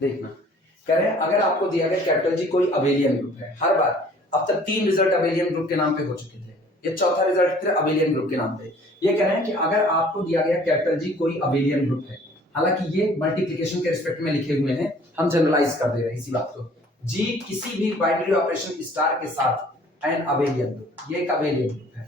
देखना कह रहे हैं अगर आपको दिया गया कैपिटल जी कोई अबेलियन ग्रुप है, हर बार अब तक 3 रिजल्ट अबेलियन ग्रुप के नाम पे हो चुके थे, ये चौथा रिजल्ट फिर अबेलियन ग्रुप के नाम पे। ये कह रहे हैं कि अगर आपको दिया गया कैपिटल जी कोई अबेलियन ग्रुप है, हालांकि ये मल्टीप्लिकेशन के रिस्पेक्ट में लिखे हुए हैं, हम जनरलाइज कर दे रहे हैं इसी बात को। जी किसी भी बाइनरी ऑपरेशन स्टार के साथ एन अबेलियन ग्रुप, ये एक अबेलियन ग्रुप है।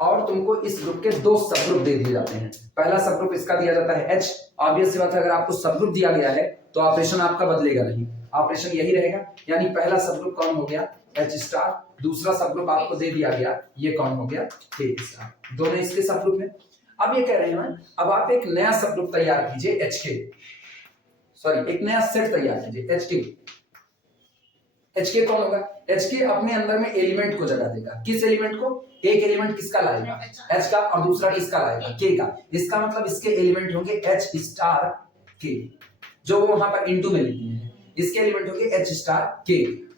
और तुमको इस ग्रुप के 2 सब ग्रुप दे दिए जाते हैं। पहला सब ग्रुप इसका दिया जाता है H। ऑब्वियस सी बात है, अगर आपको सब ग्रुप दिया गया है तो ऑपरेशन आपका बदलेगा नहीं, ऑपरेशन यही रहेगा। यानी पहला सब ग्रुप कौन हो गया, H स्टार। दूसरा सब ग्रुप आपको दे दिया गया, ये कौन हो गया, K स्टार। दोनों इसके सब ग्रुप हैं। अब ये कह रहे हैं अब आप एक नया सब ग्रुप तैयार कीजिए HK, सॉरी एक नया सेट तैयार कीजिए HK। HK कौन होगा, HK अपने अंदर में एलिमेंट को जगह देगा। किस एलिमेंट को, एक एलिमेंट किसका लाएगा, H का, और दूसरा किसका लाएगा, K का। इसका मतलब इसके एलिमेंट होंगे H स्टार K, जो वो वहां पर इनटू में लिखी है। इसके एलिमेंट होंगे H स्टार K,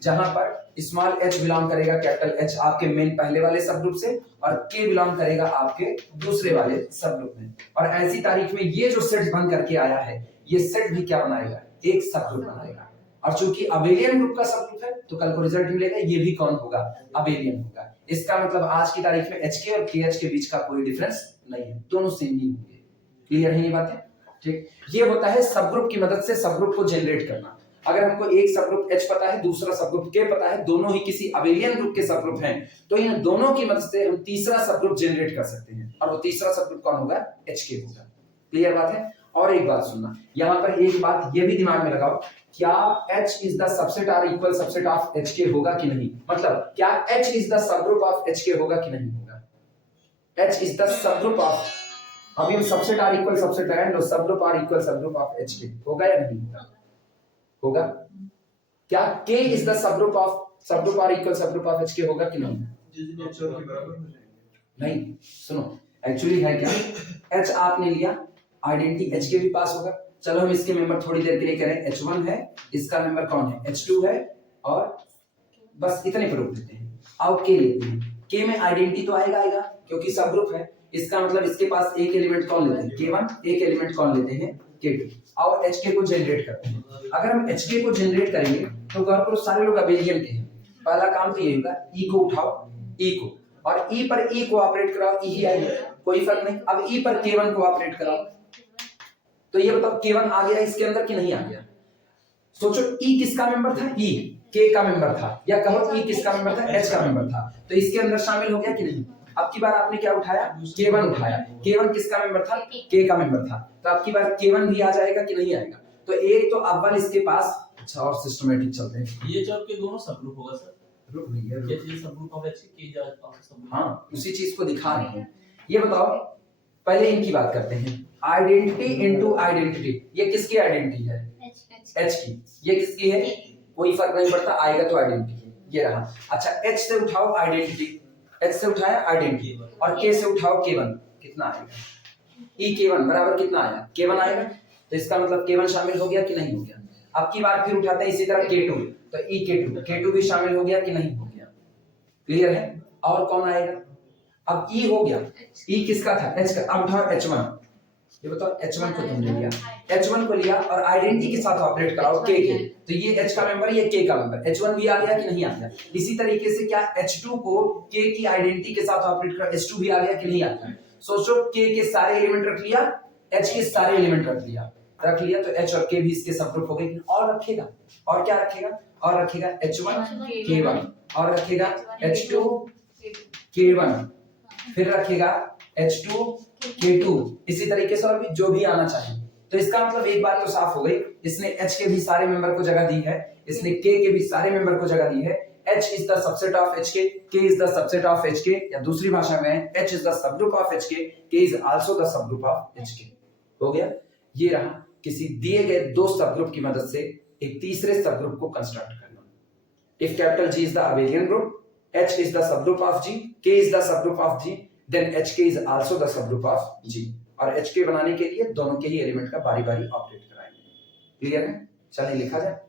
जहां पर स्मॉल h बिलोंग करेगा कैपिटल H आपके मेन पहले वाले सब ग्रुप से, और K बिलोंग करेगा आपके दूसरे वाले सब ग्रुप में। और ऐसी तारीख में ये जो सेट बन करके आया है, ये सेट भी क्या बनाएगा, एक सब ग्रुप बनाएगा। और चूंकि अबेलियन ग्रुप का सब ग्रुप है तो कल को रिजल्ट मिलेगा, ये भी कौन होगा, अबेलियन होगा। इसका मतलब आज की तारीख में HK और KH के बीच का कोई डिफरेंस नहीं है, दोनों सेम ही होंगे। क्लियर है ये बातें, ठीक। ये होता है सब ग्रुप की मदद से सब ग्रुप को जनरेट करना। अगर हमको एक सब ग्रुप H पता है, दूसरा सब ग्रुप K पता है, दोनों ही किसी अबेलियन ग्रुप के सब ग्रुप हैं, तो इन दोनों की मदद से हम तीसरा सब ग्रुप जनरेट कर सकते हैं, और वो तीसरा सब ग्रुप कौन होगा, HK होगा। क्लियर बात है। और एक बात सुनना, यहाँ पर एक बात ये भी दिमाग में लगाओ, क्या H is the subset or equal subset of HK होगा कि नहीं, मतलब क्या H इज द सब ग्रुप ऑफ HK होगा कि नहीं होगा। H इज द सब ग्रुप ऑफ, अभी हम सबसेट आर इक्वल सबसेट लगाएंगे तो subgroup or equal subgroup of HK होगा या नहीं होगा, होगा। क्या K इज द सब group of subgroup or equal subgroup of HK होगा कि नहीं, नहीं। सुनो एक्चुअली है क्या, H आपने लिया, आइडेंटिटी H के भी पास होगा। चलो हम इसके मेंबर थोड़ी देर के लिए करें, H1 है, इसका मेंबर कौन है, H2 है, और बस इतने पर रोक देते हैं। अब K लेते हैं, K में आइडेंटिटी तो आएगा क्योंकि सब ग्रुप है, इसका मतलब इसके पास एक एलिमेंट कौन लेते हैं, K1, एक एलिमेंट कौन लेते हैं, K2, और HK को जनरेट करते हैं। अगर हम HK को जनरेट करेंगे तो गौर करो सारे लोग अबेलियन के हैं, पहला काम तो ये होगा, E को उठाओ, E को, और E पर E को ऑपरेट कराओ, E ही आएगा, कोई फर्क नहीं। अब E पर K1 को ऑपरेट कराओ, तो ये बताओ K1 आ गया इसके अंदर कि नहीं आ गया। सोचो E किसका मेंबर था, E K का मेंबर था, या कहो E किसका मेंबर था, H का मेंबर था, तो इसके अंदर शामिल हो गया कि नहीं। अब की बार आपने क्या उठाया, K1 उठाया, K1 किसका मेंबर था, K का मेंबर था, तो अब की बार K1 भी आ जाएगा कि नहीं आएगा। तो एक तो अव्वल इसके पास, अच्छा और सिस्टमैटिक चलते हैं, ये जब के दोनों सब ग्रुप होगा सर, ग्रुप नहीं है, ये सब ग्रुप ऑफ HK की सब, हाँ उसी चीज को दिखा रहे हैं। ये बताओ पहले इनकी बात करते हैं, आइडेंटिटी इनटू आइडेंटिटी, ये किसकी आइडेंटिटी है, H की, ये किसकी है, कोई फर्क नहीं पड़ता, आएगा तो आइडेंटिटी है, ये रहा। अच्छा H से उठाओ आइडेंटिटी, H से उठाया आइडेंटिटी, और K से उठाओ K1, कितना आएगा, E K1 बराबर कितना आया, K1 आएगा, तो इसका मतलब K1 शामिल हो गया कि नहीं हो गया। अब की बार फिर उठाते हैं इसी तरह K2, तो E K2, K2 भी शामिल हो गया कि नहीं हो गया। क्लियर है। और कौन आएगा, अब E हो गया, E किसका था, H का। अब उठाओ H1, ये बताओ H1 को तुमने लिया, H1 को लिया और आइडेंटिटी के साथ ऑपरेट कराओ K के, तो ये H का मेंबर, ये K का मेंबर, H1 भी आ गया कि नहीं आ गया। इसी तरीके से क्या H2 को K की आइडेंटिटी के साथ ऑपरेट करा, H2 भी आ गया कि नहीं आ गया। सोचो K के सारे एलिमेंट रख लिया, H के सारे एलिमेंट रख लिया, तो H और K भी इसके सब ग्रुप हो गए। और रखेगा, और क्या रखेगा, और रखेगा H1 K1, और रखेगा H2 K1, फिर रखेगा H2 K2, इसी तरीके से और भी जो भी आना चाहिए। तो इसका मतलब एक बात तो साफ हो गई, इसने H के भी सारे मेंबर को जगह दी है, इसने K के भी सारे मेंबर को जगह दी है। H is the subset of HK, K is the subset of HK, या दूसरी भाषा में H is the subgroup of HK, K is also the subgroup of HK। हो गया। ये रहा किसी दिए गए दो सबग्रुप की मदद से एक तीसरे सबग्रुप को कंस्ट्रक्ट करना। If capital G is the abelian group, H is the subgroup of G, K is the subgroup of G, then HK is also the subgroup of G। और HK बनाने के लिए दोनों के ही एलिमेंट का बारी बारी ऑपरेट कराएंगे। क्लियर है। चलिए लिखा जाए।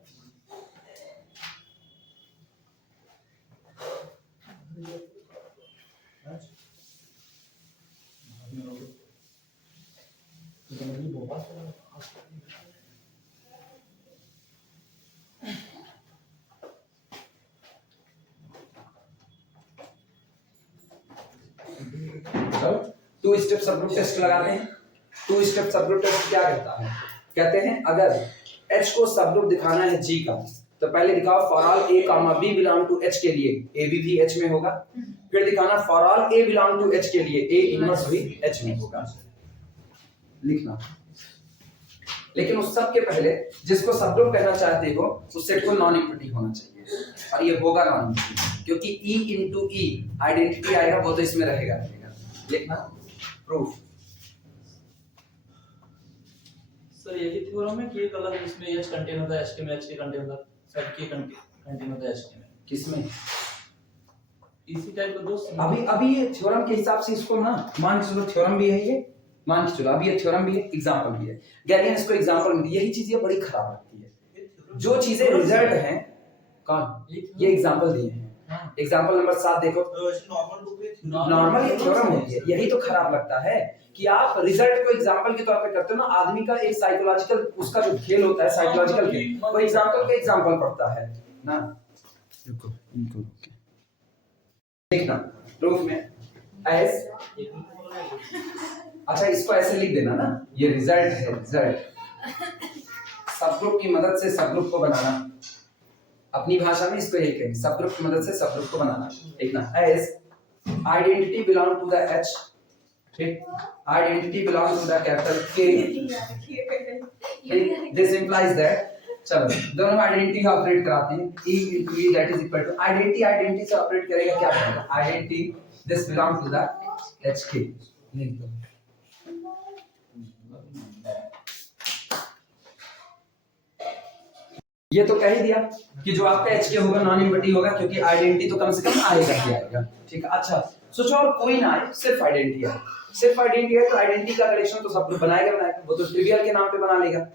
चलो टू स्टेप सबग्रुप टेस्ट लगाते हैं। टू स्टेप सबग्रुप टेस्ट क्या कहता है? कहते हैं अगर H को सबग्रुप दिखाना है G का तो पहले दिखाओ for all A comma B belong to H के लिए A भी H में होगा। फिर दिखाना for all A belong to H के लिए A इनवर्स भी H में होगा। लिखना। लेकिन उस सब के पहले जिसको सबग्रुप कहना चाहते हो उस सेट को नॉन इम्पीटिंग होना चाहिए और ये होगा नॉन इम्पीटिंग क्योंकि E इनटू E आइडेंटिटी आएगा वो तो इसमें रहेगा। लिखना प्रूफ। सर यही थ्योरम है कि एक अलग इसमें H कंटेन होता है H के में H के कंटेन होता है सब के कंटेन होता है H के में किसमें? इसी टाइप का दोस्त अभी ये थ्योरम के हिसाब से इसको ना मान के चलो थ्योरम भी है ये मान के चलो अभी ये थ्योरम भी है एग्जांपल भी है। गैलियन इसको एग्जांपल में यही चीज ये बड़ी खराब लगती है जो चीजें रिजल्ट हैं। कौन ये एग्जांपल दिए हैं? एग्जांपल नंबर 7 देखो। नॉर्मल ये थ्योरम होती है यही तो खराब लगता है कि आप रिजल्ट को एग्जांपल के तौर पे करते हो ना। आदमी का एक साइकोलॉजिकल उसका जो खेल होता है साइकोलॉजिकल खेल वो एग्जांपल का एग्जांपल पढ़ता है ना। रुको इनको देखना प्रूफ में एस। अच्छा इसको ऐसे लिख देना ना ये रिजल्ट है। रिजल्ट सबग्रुप की मदद से सबग्रुप को बनाना। अपनी भाषा में इसको यही कहेंगे सबग्रुप की मदद से सबग्रुप को बनाना। देखना as identity belong to the H ठीक identity belong to the capital K this implies that. चलो दोनों आइडेंटिटी ऑपरेट कराते हैं E into E that is equal to identity से ऑपरेट करेगा क्या करेगा identity this belong to the HK। लिख दो ये तो कह ही दिया कि जो आपका HK होगा नॉन इम्पीटिंग होगा क्योंकि आइडेंटिटी तो कम से कम आएगा ही आएगा। ठीक है अच्छा सोचो और कोई ना आए सिर्फ आइडेंटिटी है। सिर्फ आइडेंटिटी है तो आइडेंटिटी का कलेक्शन तो सब लोग बनाएगा वो तो ट्रिवियल के नाम पे बना लेगा।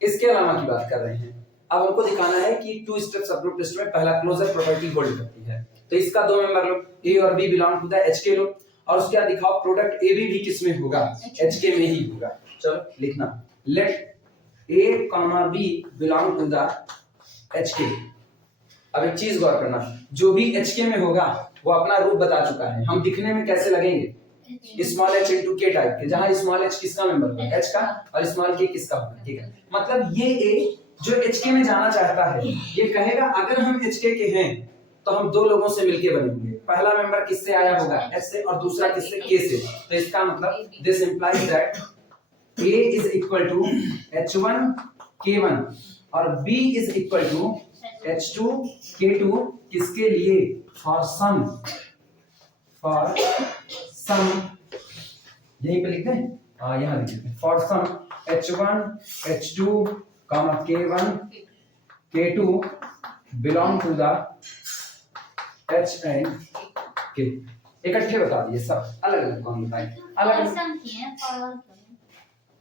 इसके अलावा की बात कर रहे हैं अब हमको दिखाना है कि टू स्टेप सबग्रुप टेस्ट में पहला क्लोजर प्रॉपर्टी होल्ड करती है तो इसका दो मेंबर लो A और B belong to the HK लो और उसके बाद दिखाओ प्रोडक्ट AB भी किस में होगा HK में ही होगा। चलो लिखना let A B belong to the HK। अब एक चीज गौर करना जो भी HK में होगा वो अपना रूप बता चुका है। हम दिखने में कैसे लगेंगे small h into k type के जहां स्मॉल h किसका मेंबर होगा H का और स्मॉल k किसका होगा। ठीक है मतलब ये A जो HK में जाना चाहता है ये कहेगा अगर हम HK के हैं तो हम दो लोगों से मिलके बनेंगे। पहला मेंबर किससे आया होगा H से और दूसरा किससे K से। तो इसका मतलब this implies that A is equal to H1 K1 और B is equal to H2 K2 किसके लिए for some यहीं पे लिखते हैं हाँ यहाँ लिख देते हैं for some H1 H2 K1 K2 belong to the H and K। इकट्ठे बता दिए सब अलग अलग कौन बताएं अलग अलग।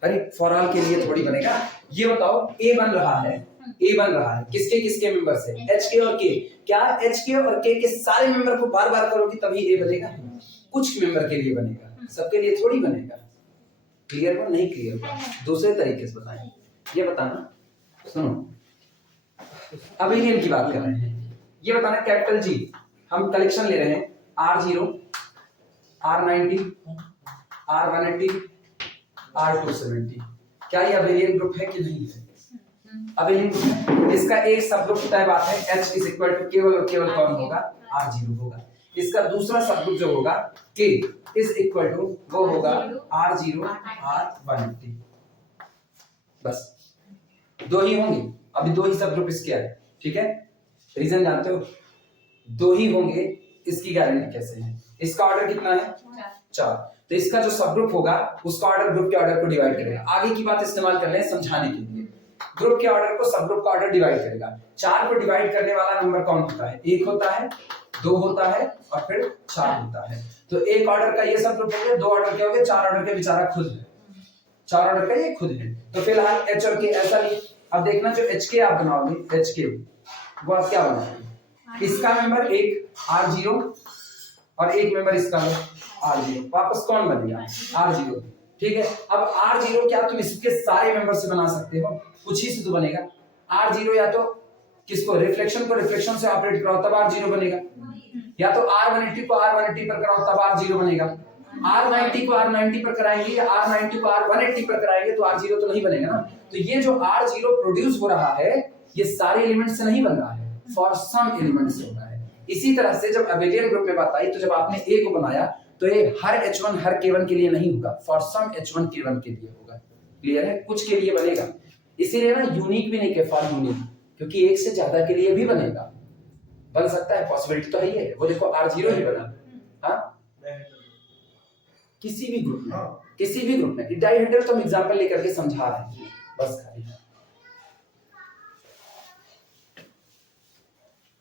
अरे फॉर ऑल के लिए थोड़ी बनेगा। ये बताओ A बन रहा है किसके किसके मेंबर से HK और K। क्या HK और K के सारे मेंबर को बार बार करोगी तभी A बनेगा? कुछ मेंबर के लिए बनेगा सबके लिए थोड़ी बनेगा। क्लियर हो नहीं क्लियर हो दूसरे तरीके से बताएं ये बताना। सुनो अबेलियन की बात कर रहे हैं ये बताना कैपिटल G हम कलेक्शन ले रहे हैं R0 R90 R180 R270 क्या ये अबेलियन ग्रुप है कि नहीं है? अबेलियन ग्रुप है। इसका एक सब ग्रुप तय बात है H इज इक्वल टू केवल और केवल कौन होगा R0 होगा। इसका दूसरा सब ग्रुप जो होगा K इज इक्वल टू वो होगा R0 R180। बस दो ही होंगे अभी दो ही सब ग्रुप इसके आए। ठीक है रीजन जानते हो दो ही होंगे इसकी गारंटी कैसे है। इसका ऑर्डर कितना है 4 तो इसका जो सब ग्रुप होगा उसका ऑर्डर ग्रुप के ऑर्डर को डिवाइड करेगा। आगे की बात इस्तेमाल कर रहे हैं समझाने के लिए। ग्रुप के ऑर्डर को सब ग्रुप का ऑर्डर डिवाइड करेगा। 4 को डिवाइड करने वाला नंबर कौन होता है 1 होता है 2 होता है और फिर 4 होता है। तो एक ऑर्डर का ये सब ग्रुप हो गया 2 ऑर्डर के हो गए 4 ऑर्डर के बेचारा खुद है 4 ऑर्डर का ये खुद है। तो फिलहाल H और K ऐसा नहीं। अब देखना जो HK आप बनाओगे HK वो आप क्या बनाओगे इसका मेंबर एक R0 और एक मेंबर इसका R0 वापस कौन बनेगा R0 ठीक है। अब R0 क्या तुम इसके सारे मेंबर से बना सकते हो, कुछ ही से तो बनेगा। R0 या तो किसको, रिफ्लेक्शन को रिफ्लेक्शन से ऑपरेट कराओ तब R0 बनेगा, या तो R180 को R180 पर कराओ तब R0 बनेगा। R90 को R90 पर कराएंगे या R90 को R180 पर कराएंगे तो R0 तो नहीं बनेगा ना। तो ये जो R0 प्रोड्यूस हो रहा है ये सारे एलिमेंट से नहीं बन रहा है, फॉर सम एलिमेंट से हो रहा है। इसी तरह से जब अबेलियन ग्रुप में बात आई तो जब आपने A को बनाया तो ये हर H1 हर K1 के लिए नहीं होगा, फॉर सम H1 K1 के लिए होगा। क्लियर है, कुछ के लिए बनेगा। इसीलिए ना यूनिक भी नहीं कहे, फॉर यूनिक, क्योंकि एक से ज्यादा के लिए भी बनेगा, बन सकता है, पॉसिबिलिटी तो है ही। वो देखो R0 ही बना, हाँ किसी भी ग्रुप में, किसी भी ग्रुप में। डाइहेड्रल तो हम एग्जांपल लेकर के समझा रहे हैं बस खाली।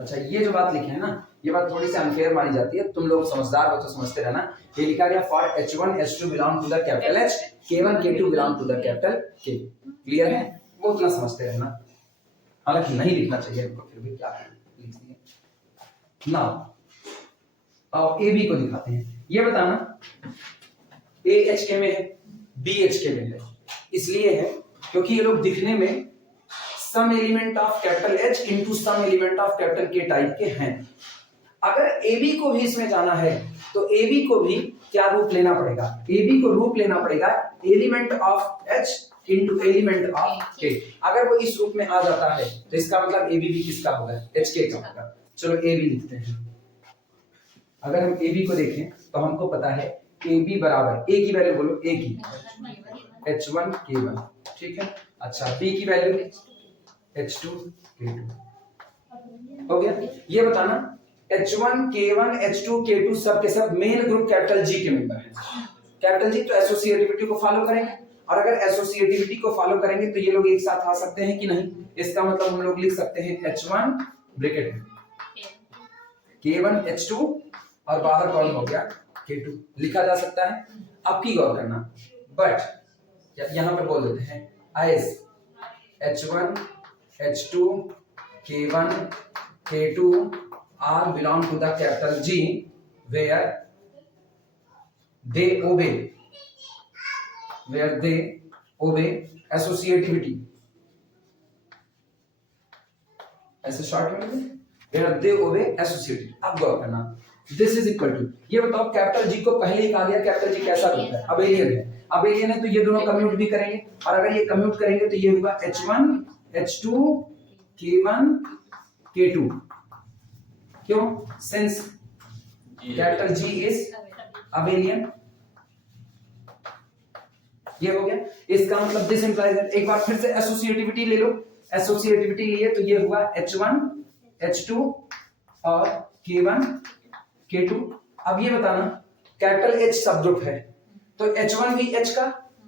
अच्छा ये जो बात लिखे है ना, ये बात थोड़ी सी अनफेयर मानी जाती है, तुम लोग समझदार हो तो समझते रहना। ये लिखा गया for H1 H2 belong to the capital H, K1 K2 belong to the capital K। Clear है, वो उतना समझते रहना, हालांकि नहीं लिखना चाहिए इनको, फिर भी क्या लिख दिए ना। अब AB को दिखाते हैं। ये बताना A HK में है, B HK में है, इसलिए है क्योंकि ये लोग दिखने में some element of capital H into some element of capital K type के हैं। अगर AB को भी इसमें जाना है तो AB को भी क्या रूप लेना पड़ेगा, AB को रूप लेना पड़ेगा element of H into element of K। अगर वो इस रूप में आ जाता है तो इसका मतलब AB भी किसका होगा, HK का होगा। चलो AB लिखते हैं। अगर हम AB को देखें तो हमको पता है AB बराबर, A की वैल्यू बोलो, A की H1 K1, ठीक है। अच्छा B की वैल्यू H2 K2 हो गया। ये बताना H1 K1 H2 K2 सब के सब मेन ग्रुप कैपिटल G के मेंबर हैं। कैपिटल G तो एसोसिएटिविटी को फॉलो करेंगे, और अगर एसोसिएटिविटी को फॉलो करेंगे तो ये लोग एक साथ आ सकते हैं कि नहीं। इसका मतलब हम लोग लिख सकते हैं H1 ब्रैकेट में K1 H2 और बाहर कौन हो गया K2, लिखा जा सकता है। अब की गौर करना, बट यहां पर बोल देते हैं as H1 H2 K1 K2 all belong to the capital G where they obey associativity, ऐसे शॉर्ट में where they obey associativity। अब गौर करना, दिस इज इक्वल टू, ये बताओ कैपिटल जी को पहले ही कहा गया कैपिटल जी कैसा ग्रुप है, अबेलियन है। अबेलियन है तो ये दोनों कम्यूट भी करेंगे, और अगर ये कम्यूट करेंगे तो ये होगा H1 H2 K1 K2। क्यों, since capital G is abelian. ये हो गया, इसका मतलब दिस इंप्लाइज दैट। एक बार फिर से एसोसिएटिविटी ले लो, एसोसिएटिविटी लिए तो ये हुआ H1 H2 और K1 K2। अब ये बताना कैपिटल H सब ग्रुप है तो H1 भी H का,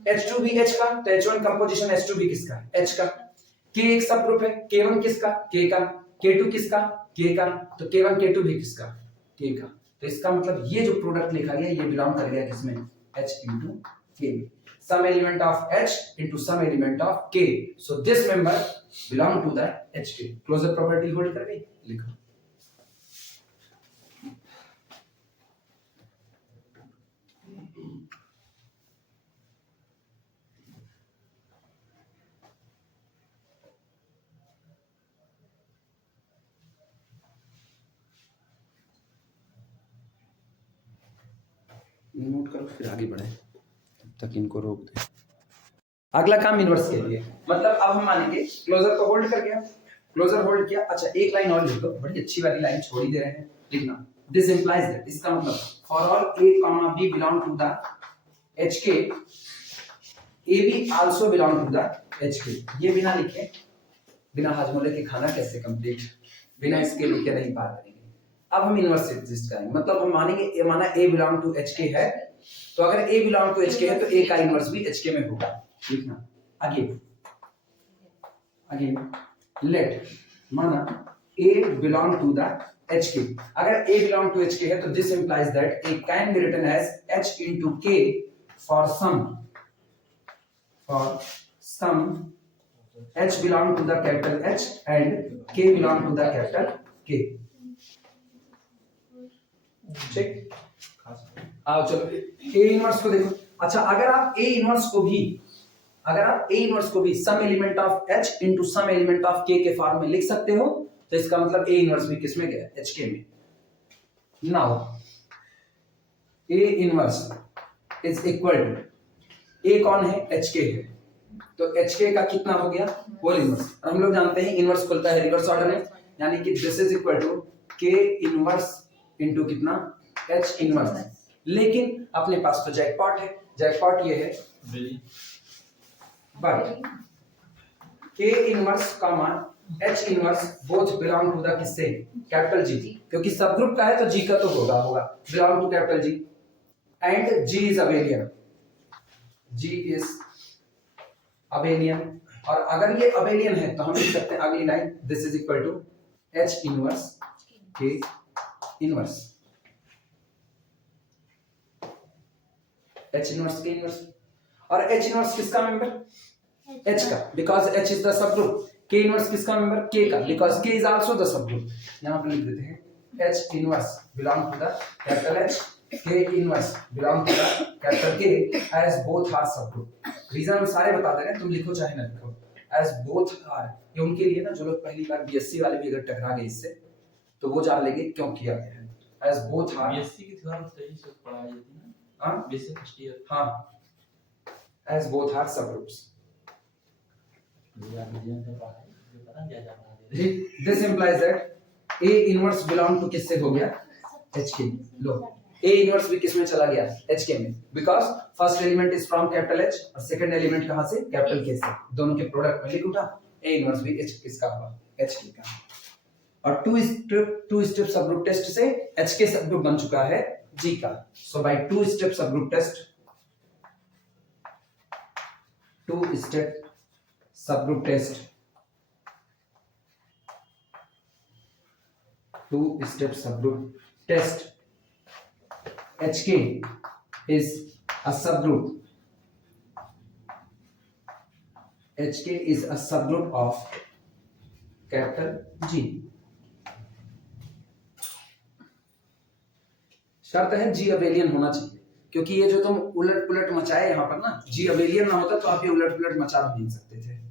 H2 भी H का, तो H1 कंपोजिशन H2 भी किसका, H का। K एक सब ग्रुप है, K1 किसका, K का, K2 किसका, K का, तो K1 K2 भी किसका, K का। तो इसका मतलब ये जो प्रोडक्ट लिखा गया ये बिलोंग कर गया किसमें, H into K में। Some element of H into some element of K, so this member belong to the HK। Closure property hold कर गई, लिखो। नोट करो फिर आगे बढ़े, तब तक इनको रोक दे। अगला काम इनवर्स के लिए, मतलब अब हम मानेंगे क्लोजर को होल्ड कर गया, क्लोजर होल्ड किया। अच्छा एक लाइन और लिख दो, बड़ी अच्छी वाली लाइन छोड़ ही दे रहे हैं, लिखना दिस इंप्लाइज दैट। इसका मतलब for all a, b belong to the HK, AB also belong to the HK। ये बिना लिखे, बिना हाजमोले के खाना कैसे कंप्लीट, बिना इसके लिखे नहीं पार करेंगे। अब हम इनवर्स एग्जिस्ट करेंगे, मतलब हम मानेंगे ए माना A बिलोंग टू HK है, तो अगर A बिलोंग टू HK है तो A का इनवर्स भी HK में होगा। लिखना अगेन लेट माना A belong to the HK। अगर A बिलोंग टू HK है तो this implies that A can be written as H into K for some H belong to the capital H and K belong to the capital K। ठीक, आओ चलो A inverse को देखो। अच्छा, अगर आप ए इनवर्स को भी some element of H into some element of K form में लिख सकते हो, तो इसका मतलब ए इनवर्स भी किसमें गया? एच के में। Now A inverse is equal to, A कौन है? एच के है, तो एच के का कितना हो गया? Whole inverse. और हम लोग जानते हैं इनवर्स खुलता है रिवर्स ऑर्डर में, यानी कि दिस इज इक्वल टू के इनवर्स इनटू कितना? H inverse. लेकिन अपने पास तो जैकपॉट है, जैकपॉट ये है but K inverse comma H inverse both belong to the किससे? कैपिटल जी, क्योंकि सब ग्रुप का है तो जी का तो होगा belong to capital G, and G is abelian, G is abelian. और अगर ये अबेलियन है तो हम लिख सकते हैं अगली line, this is equal to H inverse के इनवर्स, एच इनवर्स के इनवर्स। और एच इनवर्स किसका मेंबर? एच का, बिकॉज एच इज द सब ग्रुप। के इनवर्स किसका मेंबर? के का, because K is also the सब ग्रुप। यहां पर लिख देते हैं H inverse belong to the capital H, K inverse belong to the capital K, as both are sub group. Reason हम सारे बता दे रहे हैं, तुम लिखो चाहे ना लिखो, एज बोथ आर। ये उनके लिए ना जो लोग पहली बार बीएससी वाले भी अगर टकरा गए इससे, तो वो जान लेंगे क्यों किया गया है। एज बोथ आर, बीएससी की थ्योरम सही से पढ़ाई जाती है ना? हां बेसिक फर्स्ट ईयर। हां, एज बोथ आर सब groups. This implies that A inverse belong to किससे हो गया? H के। लो, A inverse भी किसमें चला गया? H के में, because first element is from capital H और second element कहाँ से? Capital K से। दोनों के प्रोडक्ट में लिख उठा, A inverse भी H किसका हुआ? H के का। और टू स्टेप सबग्रुप टेस्ट से H के सबग्रुप बन चुका है G का। So by two step subgroup test, two step subgroup test, two-step subgroup test, HK is a subgroup. HK is a subgroup of capital G. शर्त है G abelian होना चाहिए, क्योंकि ये जो तुम उलट पुलट मचाए यहाँ पर ना, G अबेलियन ना होता तो आप ये उलट पुलट मचा भी नहीं सकते थे।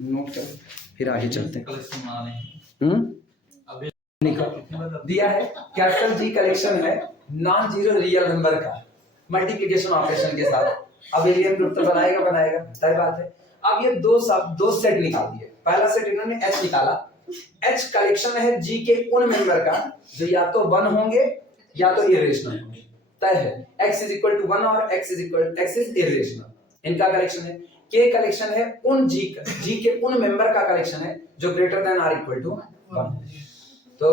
नोट करो, फिर आगे चलते हैं। कलेक्शन बनाने हैं। अबे दिया है कैपिटल जी कलेक्शन है नॉन जीरो रियल नंबर का मल्टीप्लिकेशन ऑपरेशन के साथ। अबेलियन ग्रुप तो बनाएगा तय बात है। अब ये दो सेट निकाल दिए। पहला सेट इन्होंने एच निकाला, एच कलेक्शन है जी के उन मेंबर का जो या तो 1 होंगे या तो इरेशनल होंगे, तय है। x इज इक्वल टू 1 और x इज इरेशनल, इनका कलेक्शन है। के कलेक्शन है उन जी के उन मेंबर का कलेक्शन है जो greater than or equal to 1। तो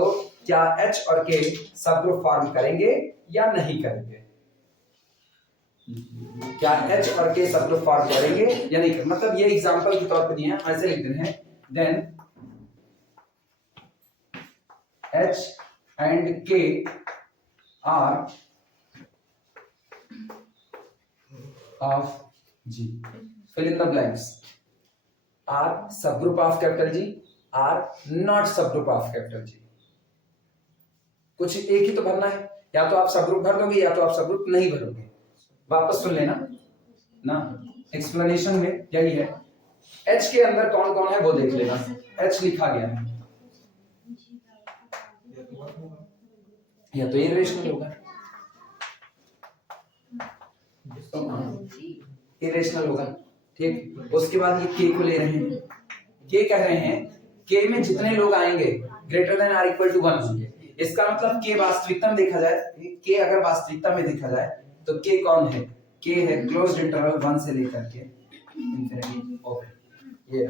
क्या H और K सब ग्रुप फॉर्म करेंगे या नहीं करेंगे? क्या H और K सब ग्रुप फॉर्म करेंगे या नहीं करेंगे? मतलब ये एग्जांपल के तौर पे दिए हैं, ऐसे लिख देते हैं, then H and K are of G. Fill in the blanks. Are subgroup of capital G, are not subgroup of capital G. कुछ एक ही तो भरना है, या तो आप सबग्रुप भर दोगे या तो आप सबग्रुप नहीं भरोगे। वापस सुन लेना ना, एक्सप्लेनेशन में यही है। H के अंदर कौन कौन है वो देख लेना, H लिखा गया है, या तो इरेशनल होगा, इरेशनल होगा, ठीक। उसके बाद ये K को ले रहे हैं, K कह रहे हैं K में जितने लोग आएंगे greater than or equal to 1 होंगे। इसका मतलब K वास्तविकता में देखा जाए, K अगर वास्तविकता में देखा जाए तो K कौन है? K है क्लोज्ड इंटरवल 1 से लेकर के इंफिनिटी ओपन। ये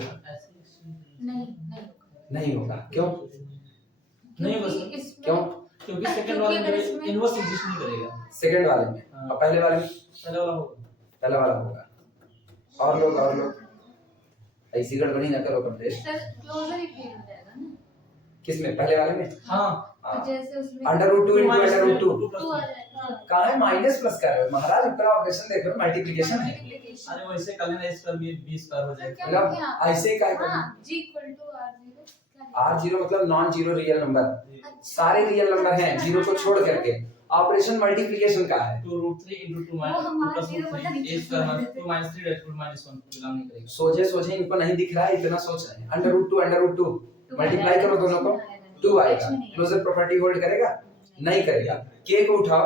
नहीं होगा, क्यों नहीं बस क्यों? क्योंकि सेकंड वाले में इनवर्स एग्जिस्ट नहीं करेगा। सेकंड वाले में और पहले वाले में पहला वाला होगा। और लोग ऐसी गड़बड़ी ना करो कमलेश। सर क्लोजर ही फेल हो जाएगा ना? किसमें? पहले वाले में? हाँ, तो जैसे उसमें √2 * √2 2 आ जाएगा। कहाँ है? माइनस प्लस कर रहे हो महाराज, ऊपर ऑपरेशन देख रहे हो, मल्टीप्लिकेशन है। अरे वैसे कर लेना, इस पर भी 20 पर हो जाएगा। मतलब ऐसे क्या करना? G = R0 R0 मतलब नॉन जीरो रियल नंबर, सारे रियल नंबर हैं जीरो को छोड़ करके, ऑपरेशन मल्टीप्लिकेशन का है। 2 root 3 into 2 minus 2 plus root 3 a square minus 2 minus 3 dash root minus 1 belong नहीं करेगा। सोचे इनको नहीं दिख रहा है, इतना सोच रहे हैं। अंडर रूट 2 मल्टीप्लाई करो दोनों को 2 आएगा। क्लोजर प्रॉपर्टी होल्ड करेगा? नहीं करेगा। के को उठाओ,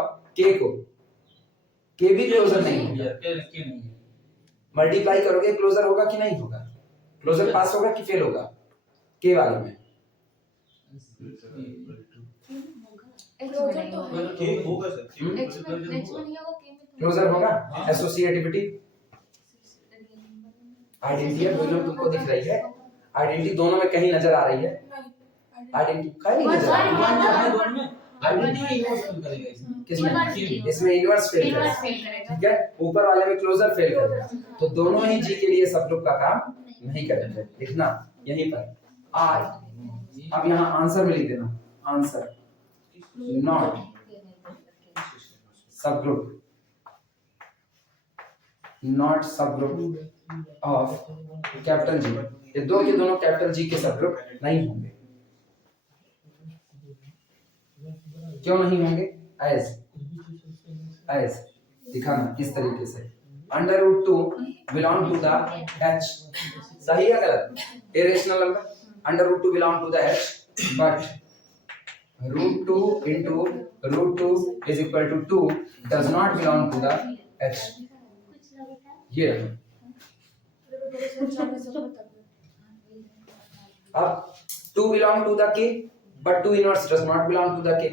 के भी क्लोजर नहीं होगा। के नहीं है। मल्टीप्लाई करोगे क्लोजर होगा कि नहीं होगा? क्लोजर पास होगा कि फेल होगा? के वाले में क्लोजर तो है। के होगा सर, के H में नहीं होगा, K में तो क्लोजर होगा। एसोसिएटिविटी आइडेंटिटी दोनों तुमको दिख रही है। आइडेंटिटी दोनों में कहीं नजर आ रही है? आइडेंटिटी कहीं नहीं नजर आ रही वन है। है दोनों में। आइडेंटिटी इन्वर्स फिल करेगा इसमें। किसमें? इसमें इनवर्स फेल इनवर्स करेगा। फेल करेगा। ठीक है, ऊपर वाले में क्लोजर फेल करेगा। तो दोनों ही जी के लिए सब ग्रुप का काम नहीं करेंगे। लिखना यहीं पर आई। अब यहाँ आंसर में लिख देना, आंसर नॉट सब ग्रुप, नॉट सब ग्रुप ऑफ कैपिटल जी। ये दो के दोनों कैपिटल जी के सब ग्रुप नहीं होंगे। क्यों नहीं होंगे? एज दिखाना किस तरीके से। Under root 2 belong to the H, सही है गलत? Irrational number under root 2 belong to the H, but root 2 into root 2 is equal to 2 does not belong to the h। ये अब 2 belong to the k but 2 inverse does not belong to the k,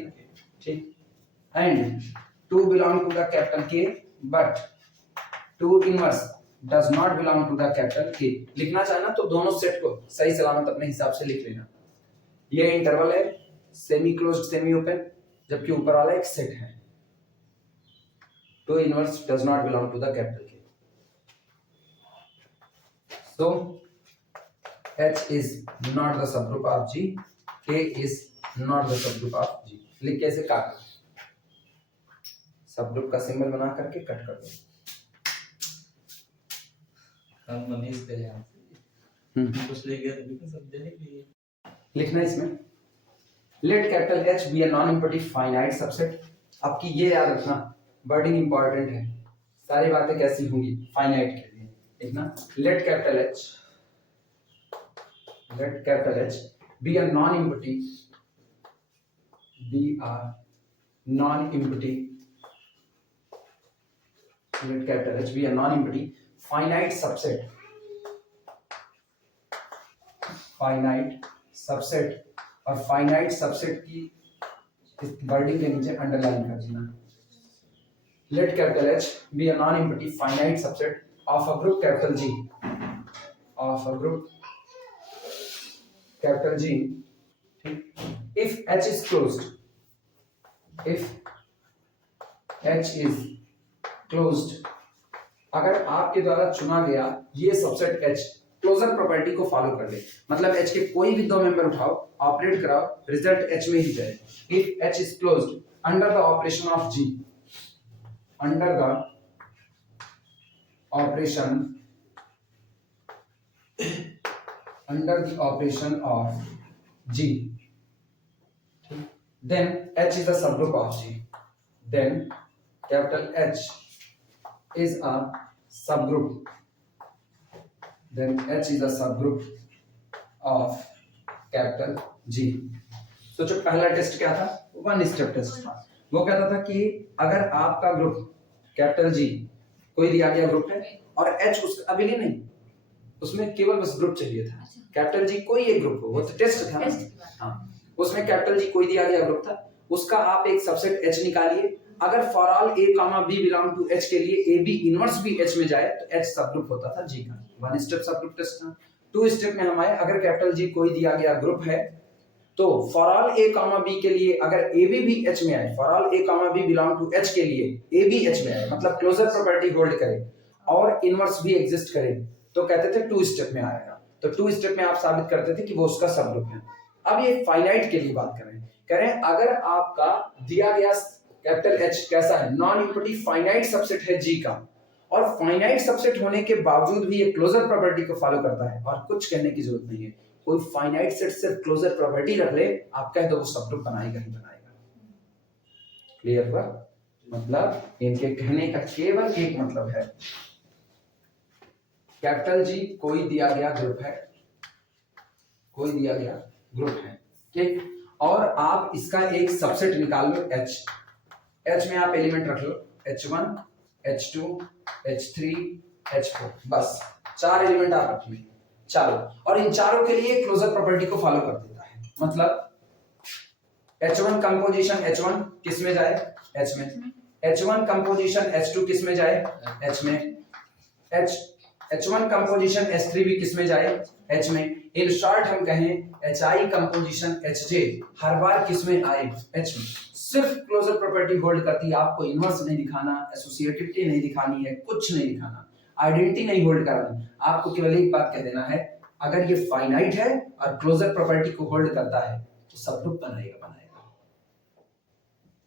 ठीक, and 2 belong to the capital K but 2 inverse does not belong to the capital K। लिखना चाहना तो दोनों set को सही सलामत अपने हिसाब से लिख लेना। ये इंटरवल है, सेमी क्लोज्ड सेमी ओपन, जबकि ऊपर वाला एक सेट है। 2 inverse does not belong to the capital K, so H is not the subgroup of G, K is not the subgroup of G। लिख कैसे काट, सबग्रुप का सिंबल बना करके कट कर दो। हम मनीष पे हैं, कुछ ले गए तो सब देने के लिए लिखना इसमें let capital H be a non empty finite subset. आपकी ये याद रखना, वर्डिंग इंपॉर्टेंट है, सारी बातें कैसी होंगी फाइनाइट के लिए। लिखना let capital H be a non empty, let capital H be a non-empty finite subset और finite subset की इस वर्डिंग के नीचे अंडरलाइन कर देना। let capital H be a non-empty finite subset of a group capital G, if H is closed, अगर आपके द्वारा चुना गया ये सबसेट H क्लोजर प्रॉपर्टी को फॉलो कर ले, मतलब H के कोई भी दो मेंबर उठाओ, ऑपरेट कराओ, रिजल्ट H में ही जाए। If H is closed under the operation of G, under the operation of G, then H is a subgroup of G, then capital H is a subgroup, of capital G। सोचो पहला test क्या था? One step test था। वो कहता था कि अगर आपका ग्रुप कैपिटल G कोई दिया गया ग्रुप है और H उस अभी नहीं, उसमें केवल बस ग्रुप चाहिए था। कैपिटल G कोई एक ग्रुप हो, वो तो टेस्ट था ना। हाँ, उसमें कैपिटल G कोई दिया गया ग्रुप था, उसका आप एक सबसेट H निकालिए। अगर for all A, B belong to H के लिए A B इनवर्स भी H में जाए तो H सबग्रुप होता था G का। वन स्टेप सबग्रुप टेस्ट था। टू स्टेप में हम आए, अगर कैपिटल G कोई दिया गया ग्रुप है तो फॉर ऑल A, B के लिए अगर A B भी H में आए, for all A, B belong to H के लिए A B H में आए, मतलब क्लोजर प्रॉपर्टी होल्ड करे और इनवर्स भी एग्जिस्ट करे, तो कहते थे टू स्टेप में आएगा। तो टू स्टेप में आप साबित करते थे कि वो उसका सबग्रुप है। अब ये फाइनाइट के लिए बात करें अगर आपका दिया गया कैपिटल H कैसा है? नॉन इम्पैटिव फाइनाइट सबसेट है G का, और फाइनाइट सबसेट होने के बावजूद भी ये क्लोजर प्रॉपर्टी को फॉलो करता है, और कुछ कहने की जरूरत नहीं है। कोई फाइनाइट सेट सिर्फ क्लोजर प्रॉपर्टी रख ले, आप कह दो वो सबग्रुप बनाएगा ही बनाएगा। क्लियर हुआ? मतलब इनके कहने का केवल एक मतलब है, कैपिटल जी कोई दिया गया ग्रुप है, कोई दिया गया ग्रुप है, ठीक, और आप इसका एक सबसेट निकाल लो H, H में आप एलिमेंट रख लो H1, H2, H3, H4, बस 4 एलिमेंट आप रख लो चारों, और इन चारों के लिए क्लोजर प्रॉपर्टी को फॉलो कर देता है। मतलब H1 कंपोजिशन H1 किस में जाए? H में। H1 कंपोजिशन H2 किस में जाए? H में। H1 कंपोजिशन H3 भी किस में जाए? H में। इन शॉर्ट हम कहें HI कंपोजिशन HJ हर बार किस में आए? H में। सिर्फ क्लोजर प्रॉपर्टी होल्ड करती है, आपको इनवर्स नहीं दिखाना, एसोसिएटिविटी नहीं दिखानी है, कुछ नहीं दिखाना, आइडेंटिटी नहीं होल्ड करानी, आपको केवल एक बात कह देना है, अगर ये फाइनाइट है और क्लोजर प्रॉपर्टी को होल्ड करता है तो सब ग्रुप बनाएगा।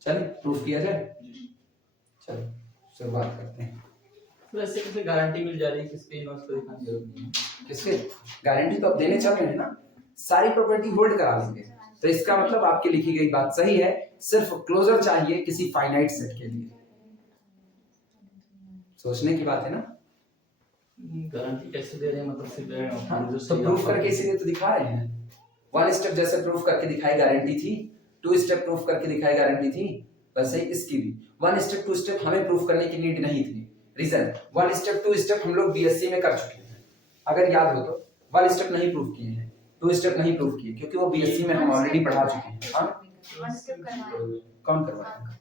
चलिए प्रूफ किया जाए, चलो शुरुआत करते हैं। तो ऐसे कैसे गारंटी मिल जा रही है किसके इनवर्स को दिखाने की जरूरत नहीं है? किसके गारंटी तो आप देने चाह रहे हैं ना, सारी प्रॉपर्टी होल्ड करा लेंगे, तो इसका मतलब आपकी लिखी गई बात सही है, सिर्फ क्लोजर चाहिए किसी फाइनाइट सेट के लिए। सोचने की बात है ना, गारंटी कैसे दे रहे हैं, मतलब सिर्फ हाँ, तो प्रूफ करके इसीलिए तो दिखा रहे हैं। 1 स्टेप जैसे प्रूफ करके दिखाई गारंटी थी, 2 स्टेप प्रूफ करके दिखाई गारंटी थी, वैसे ही इसकी भी 1 स्टेप 2 स्टेप हमें प्रूफ करने की नीड नहीं थी। रीजन 1 स्टेप 2 स्टेप हम लोग बीएससी में कर चुके हैं, अगर याद हो तो 1 स्टेप नहीं प्रूफ किए हैं, 2 स्टेप नहीं प्रूफ किए, क्योंकि वो बीएससी में हम ऑलरेडी पढ़ा चुके हैं। हाँ कौन करवाया?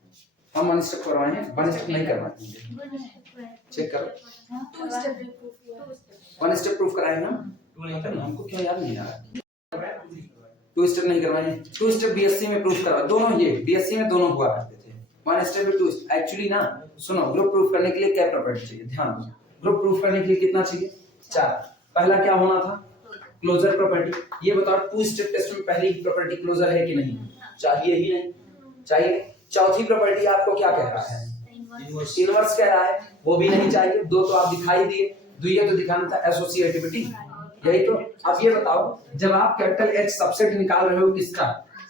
हम 1 स्टेप करवाए हैं, 1 स्टेप नहीं करवाते हैं, चेक करो 1 स्टेप प्रूफ कराए हैं हम, हमको क्यों याद नहीं आ रहा? 2 स्टेप नहीं करवाए, 2 स्टेप बीएससी में प्रूफ करवा, दोनों ये बीएससी में दोनों हुआ करते थे। 1 स्टेप में 2 एक्चुअली ना, सुनो, ग्रुप प्रूफ करने के लिए क्या प्रॉपर्टी चाहिए, ध्यान दो, ग्रुप प्रूफ करने के लिए कितना चाहिए? 4। पहला क्या होना था? Closure property. ये बताओ 2 स्टेप टेस्ट में पहली प्रॉपर्टी क्लोजर है कि नहीं? चाहिए ही नहीं, चाहिए। चौथी प्रॉपर्टी आपको क्या कह रहा है? इनवर्स कह रहा है, वो भी नहीं चाहिए। 2 तो आप दिखाई दिए, दुइया तो दिखाना था एसोसिएटिविटी, यही तो। अब ये बताओ, जब आप कैपिटल H सबसेट निकाल रहे हो किसका?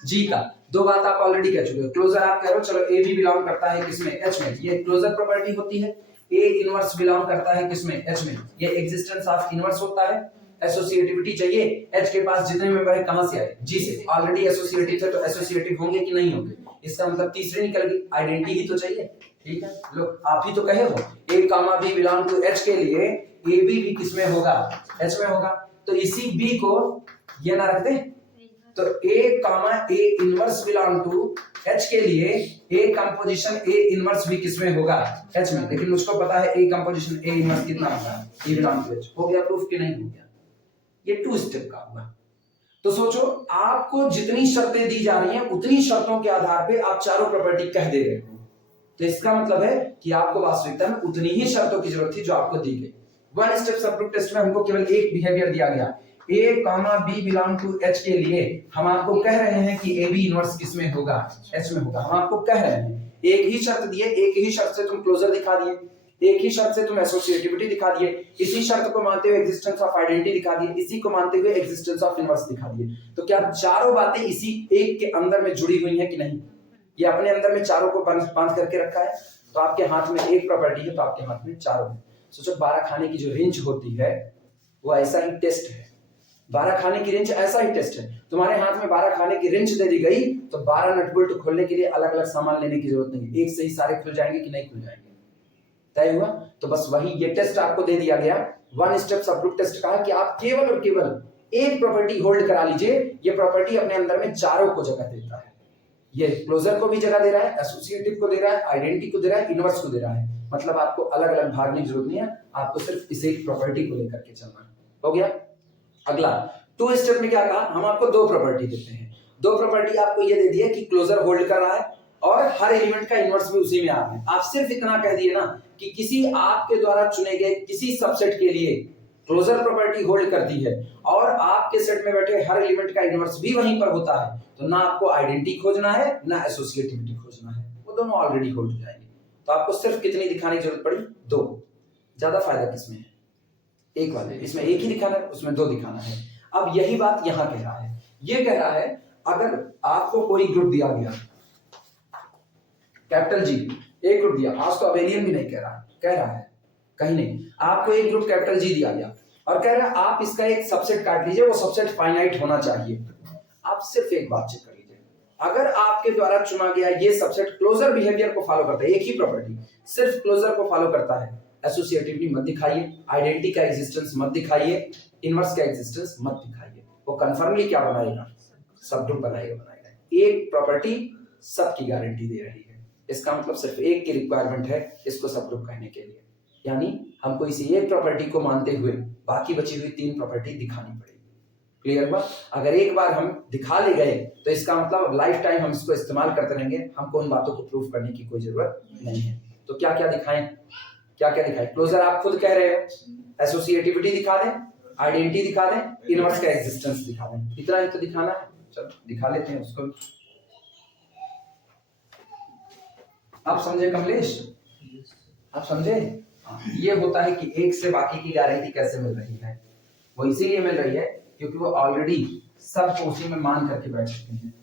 G का, 2 बात आप ऑलरेडी कह चुके हो। क्लोजर आप कह रहे हो, चलो A भी बिलोंग करता है किसमें? H में, ये क्लोजर प्रॉपर्टी होती है। A इनवर्स बिलोंग करता है किसमें? H में, ये एग्जिस्टेंस ऑफ इनवर्स होता है। एसोसिएटिविटी चाहिए, H के पास जितने मेंबर है कहां से आए? G से, ऑलरेडी एसोसिएटिव है तो एसोसिएटिव होंगे कि नहीं होंगे? इसका मतलब तीसरी निकल गई, आइडेंटिटी ही तो चाहिए, ठीक है। लो आप ही तो कहे हो A, B belong to H के लिए AB भी किसमें होगा? H में होगा, तो इसी B को ये ना रखते, तो A inverse belong to H के लिए A कंपोजिशन A इनवर्स भी किसमें होगा? H में। लेकिन मुझको पता है A कंपोजिशन A इनवर्स कितना होगा? A belong to H। हो गया प्रूफ कि नहीं हो गया? ये 2 स्टेप का हुआ। तो सोचो, आपको जितनी शर्तें दी जा रही हैं उतनी शर्तों के आधार पे आप चारों प्रॉपर्टी कह दे रहे हो, तो इसका मतलब है कि आपको वास्तविकता में उतनी ही शर्तों की जरूरत थी जो आपको दी गई। 1 स्टेप सबग्रुप टेस्ट में हमको केवल एक बिहेवियर दिया गया, A, B belong to H के लिए हम आपको कह रहे हैं कि AB इनवर्स किसमें होगा? H में होगा। हम आपको कह रहे हैं, एक ही शर्त दिए, एक ही शर्त से तुम क्लोजर दिखा दिए, एक ही शर्त से तुम एसोसिएटिविटी दिखा दिए, इसी शर्त को मानते हुए एग्जिस्टेंस ऑफ आइडेंटिटी दिखा दिए, इसी को मानते हुए एग्जिस्टेंस ऑफ इनवर्स दिखा दिए। तो क्या चारों बातें इसी एक के अंदर में जुड़ी हुई हैं कि नहीं? ये अपने अंदर में चारों को बांध करके रखा है, तो आपके हाथ में एक प्रॉपर्टी है तो आपके हाथ में चारों है। सोचो 12 खाने की जो रेंज होती है वो ऐसा ही टेस्ट है, 12 खाने की रेंज ऐसा ही टेस्ट है। तुम्हारे हाथ में 12 खाने की रेंज दे दी गई तो 12 नट बोल्ट खोलने के लिए अलग अलग सामान लेने की जरूरत नहीं है, एक से ही सारे खुल जाएंगे कि नहीं खुल जाएंगे? तय हुआ। तो बस वही ये टेस्ट आपको दे दिया गया, 1 स्टेप सबग्रुप टेस्ट कहा कि आप केवल और केवल एक प्रॉपर्टी होल्ड करा लीजिए, ये प्रॉपर्टी अपने अंदर में चारों को जगह देता है। ये क्लोजर को भी जगह दे रहा है, एसोसिएटिव को दे रहा है, आइडेंटिटी को दे रहा है, इनवर्स को दे रहा है। मतलब आपको अलग अलग भागने की जरूरत नहीं है, आपको सिर्फ इस एक प्रॉपर्टी को लेकर के चलना है। हो गया। अगला 2 स्टेप में क्या कहा, हम आपको 2 प्रॉपर्टी देते हैं। 2 प्रॉपर्टी आपको ये दे दी है कि क्लोजर होल्ड कर रहा है और हर एलिमेंट का इनवर्स भी उसी में आ रहा है। आप सिर्फ इतना कह दिए ना कि किसी आपके द्वारा चुने गए किसी सबसेट के लिए क्लोजर प्रॉपर्टी होल्ड करती है और आपके सेट में बैठे हर एलिमेंट का इनवर्स भी वहीं पर होता है, तो ना आपको आइडेंटिटी खोजना है ना एसोसिएटिविटी खोजना है, वो दोनों ऑलरेडी होल्ड हो जाएंगे। तो आपको सिर्फ कितनी दिखाने की जरूरत पड़ी? 2। ज्यादा फायदा किसमें है? एक वाले, इसमें एक ही दिखाना है, उसमें 2 दिखाना है। अब यही बात यहां कह रहा है, ये कह रहा है अगर आपको कोई ग्रुप दिया गया, कैपिटल जी एक ग्रुप दिया, आज तो अबेलियन भी नहीं कह रहा है कहीं नहीं, आपको एक ग्रुप कैपिटल जी दिया गया और कह रहा है आप इसका एक सबसेट काट लीजिए, वो सबसेट फाइनाइट होना चाहिए। आप सिर्फ एक बात चेक कर लीजिए, अगर आपके द्वारा चुना गया ये सबसेट क्लोजर बिहेवियर को फॉलो करता है, एक ही प्रॉपर्टी सिर्फ क्लोजर को फॉलो करता है, एसोसिएटिविटी मत दिखाइए, आइडेंटिटी का एग्जिस्टेंस मत दिखाइए, इनवर्स का एग्जिस्टेंस मत दिखाइए, वो कन्फर्मली क्या बनाएगा, सब ग्रुप बनाएगा। एक प्रॉपर्टी सबकी गारंटी दे रही है, इसका मतलब सिर्फ एक की रिक्वायरमेंट है इसको सब ग्रुप कहने के लिए, यानी हमको इसी एक प्रॉपर्टी को मानते हुए बाकी बची हुई 3 प्रॉपर्टी दिखानी पड़ेगी। क्लियर हुआ? अगर एक बार हम दिखा ले गए तो इसका मतलब लाइफ टाइम हम इसको इस्तेमाल करते रहेंगे, हमको उन बातों को प्रूफ करने की कोई जरूरत नहीं है। तो क्या क्या दिखाएं, क्या क्या दिखाएं? क्लोजर आप खुद कह रहे हो, एसोसिएटिविटी दिखा दें, आइडेंटिटी दिखा दें, इनवर्स का एग्जिस्टेंस दिखा दें, इतना ही तो दिखाना है। चलो दिखा लेते हैं उसको। आप समझे कमलेश? आप समझे? ये होता है कि एक से बाकी की गारंटी कैसे मिल रही है, वो इसीलिए मिल रही है क्योंकि वो ऑलरेडी सब उसी में मान करके बैठ चुके हैं।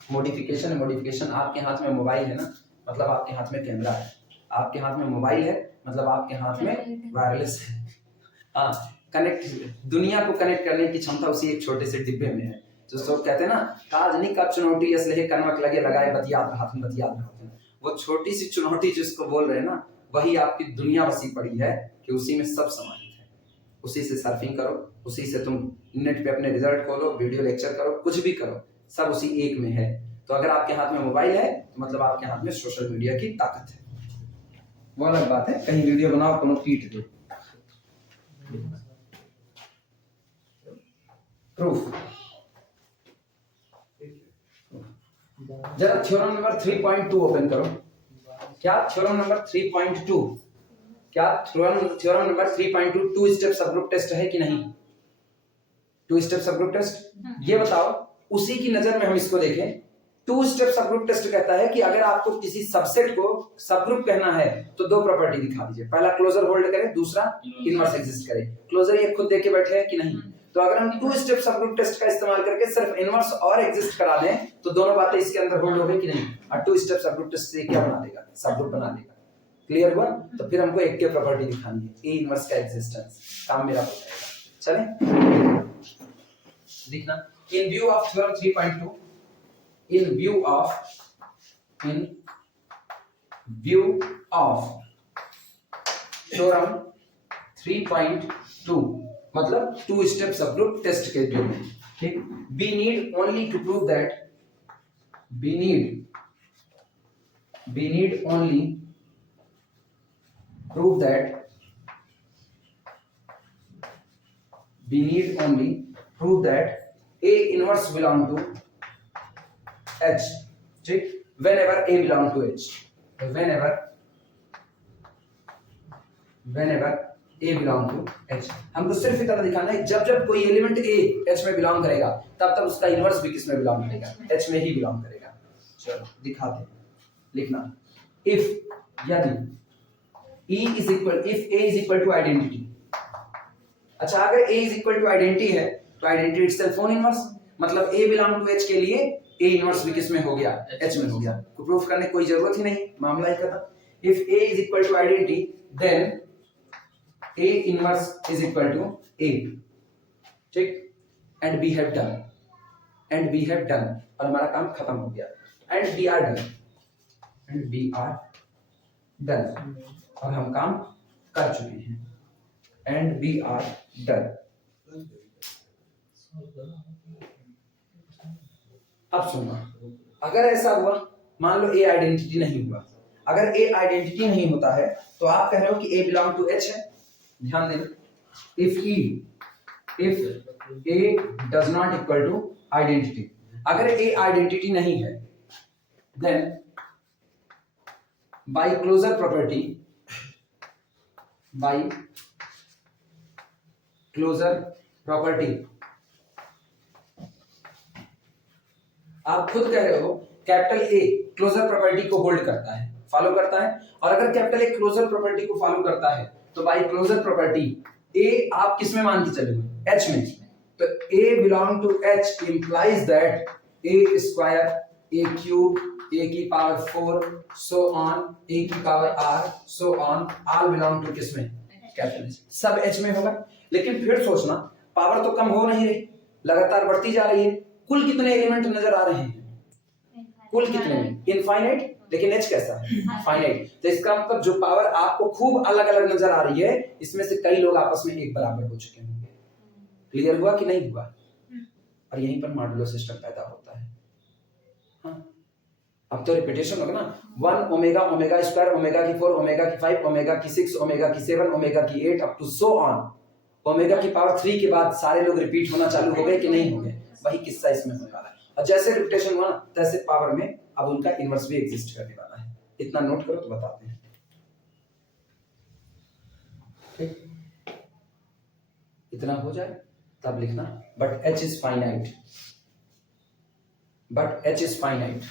मॉडिफिकेशन आपके हाथ में मोबाइल है ना, मतलब आपके हाथ में कैमरा है, आपके हाथ में मोबाइल है मतलब आपके हाथ में वायरलेस है। हाँ, कनेक्ट दुनिया को कनेक्ट करने की क्षमता उसी एक छोटे से डिब्बे में है। जो सब कहते हैं ना, काजनी का चुनौती इसलिए कनवक लगे लगाए बतियात हाथ में बतियात हाथ में, वो छोटी सी चुनौती जिसको बोल रहे हैं ना, वही आपकी दुनिया बसी पड़ी है कि उसी में सब समाहित है। उसी से सर्फिंग करो, उसी से तुम नेट पे अपने रिजल्ट खोलो, वीडियो लेक्चर करो, कुछ भी करो, सब उसी एक में है। तो अगर आपके हाथ में मोबाइल है तो मतलब आपके हाथ में सोशल मीडिया की ताकत है। वो अलग बात है, कहीं वीडियो बनाओ कोनो पीट दे। प्रूफ जरा थ्योरम नंबर 3.2 ओपन करो। क्या थ्योरम नंबर 3.2, क्या theorem number 3.2 two step subgroup test है कि नहीं? 2 स्टेप सबग्रुप टेस्ट, ये बताओ उसी की नजर में हम इसको देखें। 2 स्टेप सबग्रुप टेस्ट कहता है कि अगर आपको किसी सबसेट को सबग्रुप कहना है तो 2 प्रॉपर्टी दिखा दीजिए, पहला क्लोजर होल्ड करे, दूसरा इनवर्स एग्जिस्ट करे। क्लोजर ये खुद देके बैठे हैं कि नहीं? तो अगर हम 2 स्टेप सबग्रुप टेस्ट का इस्तेमाल करके सिर्फ इनवर्स और एग्जिस्ट करा दें तो दोनों बातें इसके अंदर होल्ड हो गई कि नहीं? और 2 स्टेप सबग्रुप टेस्ट से क्या बना देगा? सबग्रुप बना देगा। क्लियर हुआ? तो फिर हमको एक के प्रॉपर्टी दिखानी है, ए इनवर्स का एग्जिस्टेंस, काम मेरा हो जाएगा। चलें दिखना, इन view of theorem 3.2, in view of theorem 3.2 मतलब 2 स्टेप सबग्रुप टेस्ट के व्यू में, ठीक। we need only to prove that we need only prove that A inverse belong to H, ठीक। whenever A belong to H, whenever A belong to H, हमको सिर्फ इतना दिखाना है जब जब कोई एलिमेंट A H में बिलोंग करेगा तब तब उसका इनवर्स भी किस में बिलोंग करेगा? H में ही बिलोंग करेगा। चलो दिखाते हैं, लिखना if यदि if A is equal to identity, अच्छा अगर A is equal to identity है तो identity itself own inverse, मतलब A belong to H के लिए A इनवर्स भी किस में हो गया? H में हो गया। को प्रूफ करने कोई जरूरत ही नहीं, मामला ही खत्म। If A is equal to identity, then A inverse is equal to A, ठीक। And we have done, और हमारा काम खत्म हो गया। And we are done, और हम काम कर चुके हैं। And we are done। अब सुनो, अगर ऐसा हुआ, मान लो A आइडेंटिटी नहीं हुआ, अगर A आइडेंटिटी नहीं होता है तो आप कह रहे हो कि A बिलोंग टू H है। ध्यान देना, if A does not equal to identity, अगर A आइडेंटिटी नहीं है then by closure property आप खुद कह रहे हो कैपिटल A क्लोजर प्रॉपर्टी को होल्ड करता है, फॉलो करता है, और अगर कैपिटल A क्लोजर प्रॉपर्टी को फॉलो करता है तो बाय क्लोजर प्रॉपर्टी A आप किस में मान के चले हो? H में। तो A belong to H implies that A square, A cube, a की पावर 4 सो ऑन, a की power r so on, all belong to किसमें, कैपिटल H। सब H में होगा। लेकिन फिर सोचना, पावर तो कम हो नहीं रही, लगातार बढ़ती जा रही है। कुल कितने एलिमेंट नजर आ रहे हैं? कुल कितने? इनफाइनाइट। लेकिन H कैसा है? फाइनाइट। तो इसका मतलब जो पावर आपको खूब अलग अलग नजर आ रही है, इसमें से कई लोग आपस में एक बराबर हो चुके होंगे। क्लियर हुआ कि नहीं हुआ? और यहीं पर मॉड्यूलो सिस्टम पैदा होता है। हाँ? अब तो रिपीटेशन होगा ना, 1 ओमेगा, ओमेगा स्क्वायर, ओमेगा की 4, ओमेगा की 5, ओमेगा की 6, ओमेगा की 7, ओमेगा की 8 up to so on. Omega की पावर 3 के बाद सारे लोग रिपीट होना चालू हो गए कि नहीं हो गए? वही किस्सा इसमें होने वाला है। और जैसे रिपीटेशन हुआ ना, तैसे पावर में अब उनका इनवर्स भी एग्जिस्ट करने वाला है। इतना नोट करो तो बताते हैं। ठीक, इतना हो जाए तब लिखना, but H is finite, but H is finite,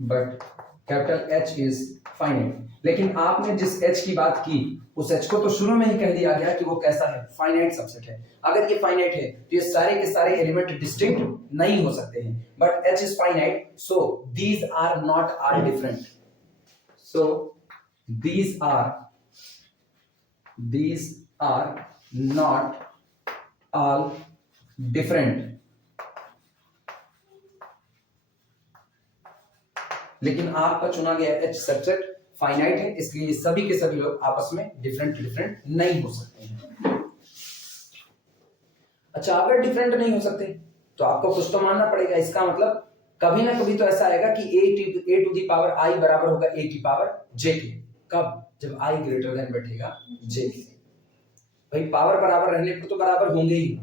but capital H is finite. लेकिन आपने जिस H की बात की, उस H को तो शुरू में ही कह दिया गया कि वो कैसा है, फाइनाइट सबसेट है। अगर ये फाइनाइट है तो ये सारे के सारे एलिमेंट डिस्टिंक्ट नहीं हो सकते हैं, but H is finite, so these are not all different, so these are not all different। लेकिन आपका चुना गया H सबसेट फाइनाइट है, इसलिए ये सभी के सभी लोग आपस में डिफरेंट नहीं हो सकते हैं। अच्छा, अगर डिफरेंट नहीं हो सकते तो आपको कुछ तो मानना पड़ेगा। इसका मतलब कभी ना कभी तो ऐसा आएगा कि a to the power i बराबर होगा a की पावर j के। कब? जब i ग्रेटर देन बैठेगा j के। भाई पावर बराबर रहने पर तो बराबर होंगे ही।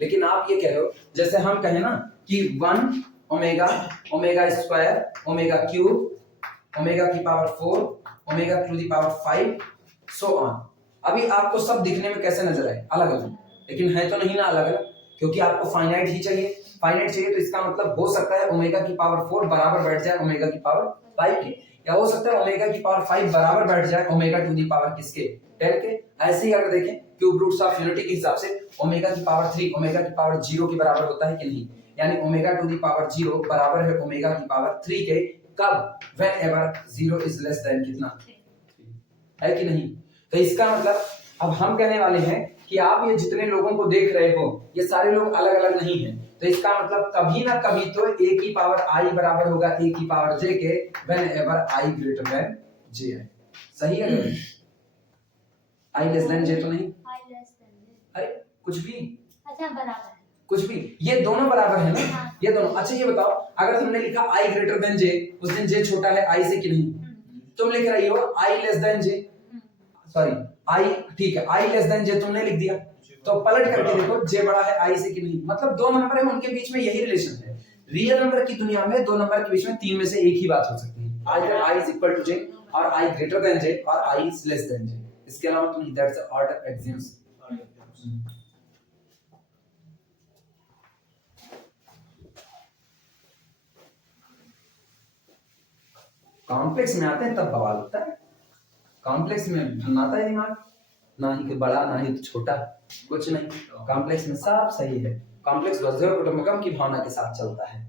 लेकिन आप ये कह रहे हो, जैसे हम कहें ना कि 1 omega, omega square, omega cube, omega की power 4, omega to the power 5 so on. अभी आपको सब दिखने में कैसे नजर आए? अलग अलग, लेकिन है तो नहीं ना अलग अलग, क्योंकि आपको फाइनाइट ही चाहिए। फाइनाइट चाहिए तो इसका मतलब हो सकता है ओमेगा की पावर 4 बराबर बैठ जाए ओमेगा की पावर 5 के, या हो सकता है ओमेगा की पावर 5 बराबर बैठ जाए ओमेगा टू दी पावर किसके, 10 के। ऐसे ही अगर देखें क्यूब रूट्स ऑफ यूनिटी के हिसाब से ओमेगा की पावर 3 ओमेगा की पावर 0 के बराबर होता है कि नहीं, यानी ओमेगा टू दी पावर 0 बराबर है ओमेगा की पावर 3 के। कब? whenever 0 is less than कितना, है कि नहीं? तो इसका मतलब अब हम कहने वाले हैं कि आप ये जितने लोगों को देख रहे हो, ये सारे लोग अलग अलग नहीं हैं। तो इसका मतलब कभी ना कभी तो a की पावर i बराबर होगा a की पावर j के, whenever i greater than j है। सही है? i less than j तो नहीं, अरे कुछ भी, अच्छा बराबर है, कुछ भी, ये दोनों बराबर है ना, ये दोनों। अच्छा ये बताओ, अगर हमने लिखा i ग्रेटर देन j, उस दिन j छोटा है i से कि नहीं? तुम लिख रही हो i less than j, sorry i, ठीक है, i लेस देन j तुमने लिख दिया, तो पलट करके देखो j बड़ा है i से कि नहीं। मतलब दो नंबर है, उनके बीच में यही रिलेशन है। रियल नंबर की दुनिया में दो नंबर के बीच में तीन में से एक ही बात हो सकती है, either i is equal to j और i greater than j और i is less than j। इसके अलावा तुम दैट्स ऑर्डर एक्सियम्स। कॉम्प्लेक्स में आते हैं तब बवाल होता है। कॉम्प्लेक्स में बनाता है दिमाग, ना ही बड़ा ना ही छोटा, कुछ नहीं। कॉम्प्लेक्स में सब सही है। कॉम्प्लेक्स वज्र कुटुंबकम की भावना के साथ चलता है।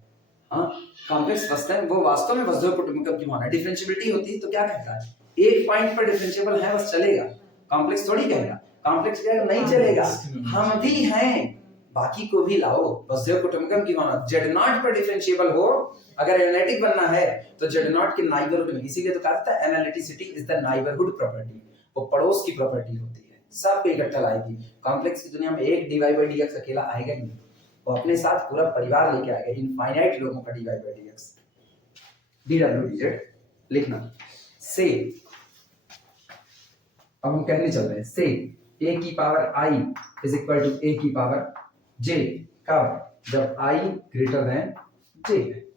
हाँ, कॉम्प्लेक्स वस्तु वो वास्तव में वज्र कुटुंबकम की भावना। डिफरेंशिएबिलिटी होती है तो क्या कहता है, एक पॉइंट पर डिफरेंशिएबल है बस चलेगा। कॉम्प्लेक्स थोड़ी कहेगा, कॉम्प्लेक्स कहेगा नहीं चलेगा, हम भी हैं, बाकी को भी लाओ। वज्र कुटुंबकम की भावना जेड नॉट पर डिफरेंशिएबल हो, अगर एनालिटिक बनना है तो जेड नॉट के नाइबरहुड में, इसीलिए तो कहा था analyticity is the neighbourhood property, वो पड़ोस की प्रॉपर्टी होती है, सब पे इकट्ठा लाएगी। कॉम्प्लेक्स की दुनिया में एक dy by dx अकेला आएगा ही नहीं, वो अपने साथ पूरा परिवार लेके आएगा, इनफाइनाइट लोगों का dy by dx। dw लिखना से, अब हम कहने चल रहे हैं से a की power i is equal to a की पावर j। कब? जब i ग्रेटर देन j है।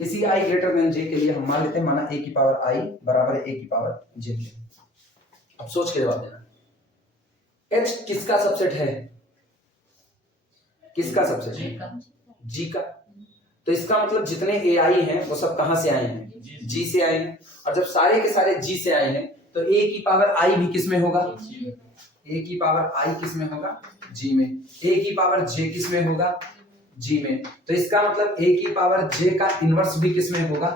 किसी i ग्रेटर देन j के लिए हम मान लेते हैं, माना a की पावर i बराबर है a की पावर j के। अब सोच के जवाब देना, h किसका सबसेट है? किसका सबसेट है? g का। तो इसका मतलब जितने ai हैं वो सब कहां से आए हैं? g से आए हैं। और जब सारे के सारे g से आए हैं तो a की पावर i भी किस में होगा? a की पावर i किस में होगा? g में। a की पावर j किस में होगा? जी में, तो इसका मतलब a की पावर j का इनवर्स भी किस में होगा,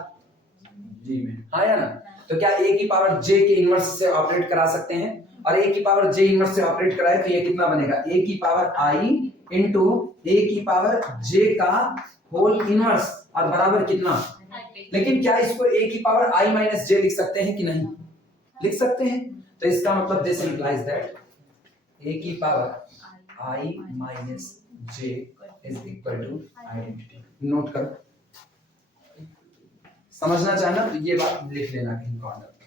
जी में, हाँ या ना। तो क्या a की पावर j के इनवर्स से ऑपरेट करा सकते हैं, और a की पावर j इनवर्स से ऑपरेट कराए तो ये कितना बनेगा, a की पावर i इंटू a की पावर j का होल इनवर्स, और बराबर कितना। लेकिन क्या इसको a की पावर i माइनस j लिख सकते हैं कि नहीं, लिख सकते हैं। तो इसका मतलब दिस इंप्लाइज दैट a की power i minus j is equal to identity. Note करो, समझना चाहना तो ये बात लिख लेना कहीं कॉर्नर पर,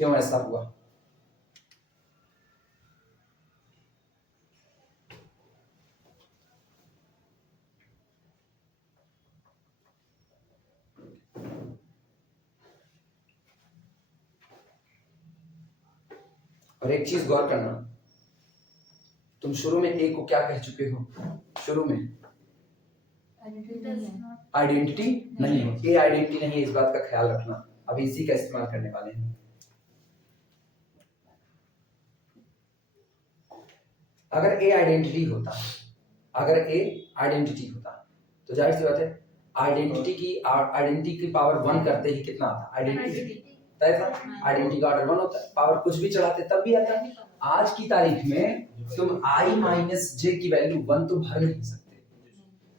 क्यों ऐसा हुआ। और एक चीज गौर करना, तुम शुरू में ए को क्या कह चुके हो, शुरू में आइडेंटिटी नहीं हो, ए आइडेंटिटी नहीं है, इस बात का ख्याल रखना। अब इसी का इस्तेमाल करने वाले हैं। अगर ए आइडेंटिटी होता, अगर ए आइडेंटिटी होता तो जाहिर सी बात है आइडेंटिटी की पावर 1 करते ही कितना आता, आइडेंटिटी तय था, आइडेंटिटी का ऑर्डर 1 होता है, पावर कुछ भी चढ़ाते तब भी आता है। आज की तारीख में तुम i माइनस j की वैल्यू 1 तो भर नहीं सकते,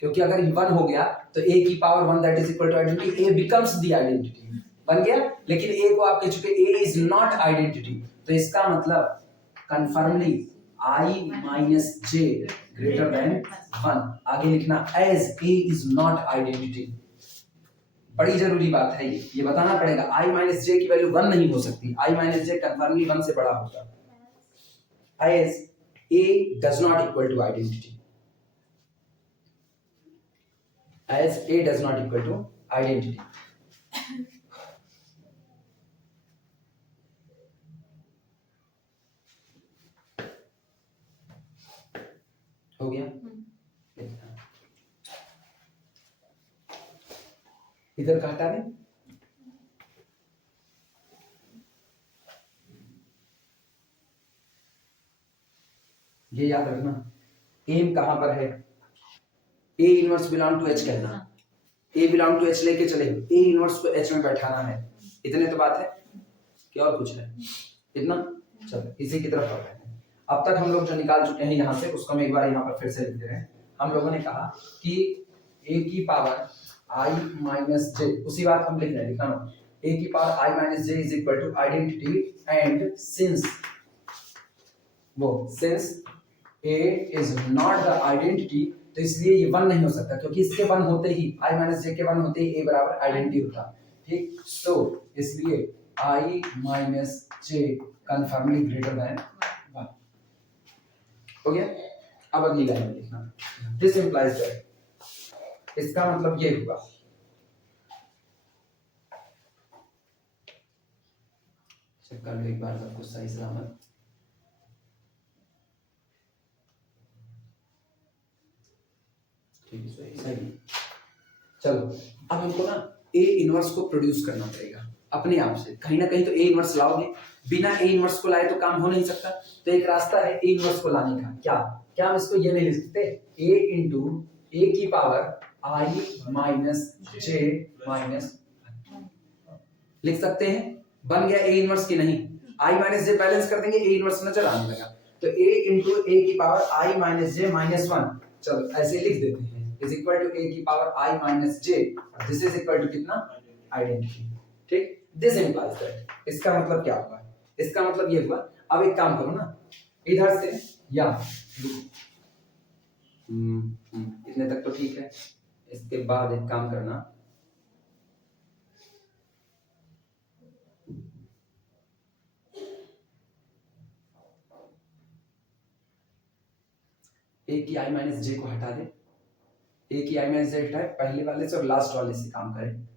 क्योंकि अगर ये 1 हो गया तो a की power 1 that is equal to identity, a becomes the identity, बन गया। लेकिन a को आप कह चुके a इज नॉट आइडेंटिटी, तो इसका मतलब कंफर्मली i minus j greater than 1। आगे लिखना as a is not identity, बड़ी जरूरी बात है ये बताना पड़ेगा। i माइनस j की वैल्यू 1 नहीं हो सकती, i माइनस j कंफर्मली 1 से बड़ा होगा, as a does not equal to identity, as a does not equal to identity। हो गया, इधर का हटा दें, ये याद रखना एम कहां पर है, a inverse belong to H कहना, ए बिलोंग टू एच लेके चले, ए इनवर्स को एच में बैठाना है, इतने तो बात है, क्या और कुछ है इतना। चलो इसी की तरफ बढ़ते हैं। अब तक हम लोग जो निकाल चुके हैं यहाँ से उसको हम एक बार यहाँ पर फिर से लिख दे रहे हैं। हम लोगों ने कहा कि a की पावर i माइनस j, उसी बात हम लिख रहे हैं, लिखना a की power i minus j is equal to identity, and since a is not the identity, तो इसलिए ये 1 नहीं हो सकता, क्योंकि इसके 1 होते ही i माइनस j के 1 होते ही a बराबर आइडेंटिटी होता, ठीक। तो इसलिए i minus j confirmly greater than 1 हो गया। अब अगली लाइन में लिखना, दिस इंप्लाइज दैट, इसका मतलब ये हुआ, चेक कर लो एक बार सब कुछ सही सलामत। सही, चलो अब हमको ना ए इनवर्स को प्रोड्यूस करना पड़ेगा अपने आप से, कहीं ना कहीं तो ए इनवर्स लाओगे, बिना ए इनवर्स को लाए तो काम हो नहीं सकता। तो एक रास्ता है ए इनवर्स को लाने का, क्या हम इसको ये नहीं लिख सकते, a इंटू ए की power i minus j minus, लिख सकते हैं, बन गया ए इनवर्स की नहीं, i माइनस j बैलेंस कर देंगे, ए इनवर्स नजर आने लगा, तो a इंटू ए की power i minus j minus 1, चलो ऐसे लिख देते हैं, इज इक्वल टू a की power i minus j, this is equal to कितना, आइडेंटिटी, ठीक। दिस इंप्लाइज दैट, इसका मतलब क्या हुआ, इसका मतलब ये हुआ। अब एक काम करो ना, इधर से या इतने तक तो ठीक है, इसके बाद एक काम करना, a की i माइनस j को हटा दे, a की i माइनस j हटाए, पहले वाले से और लास्ट वाले से काम करें,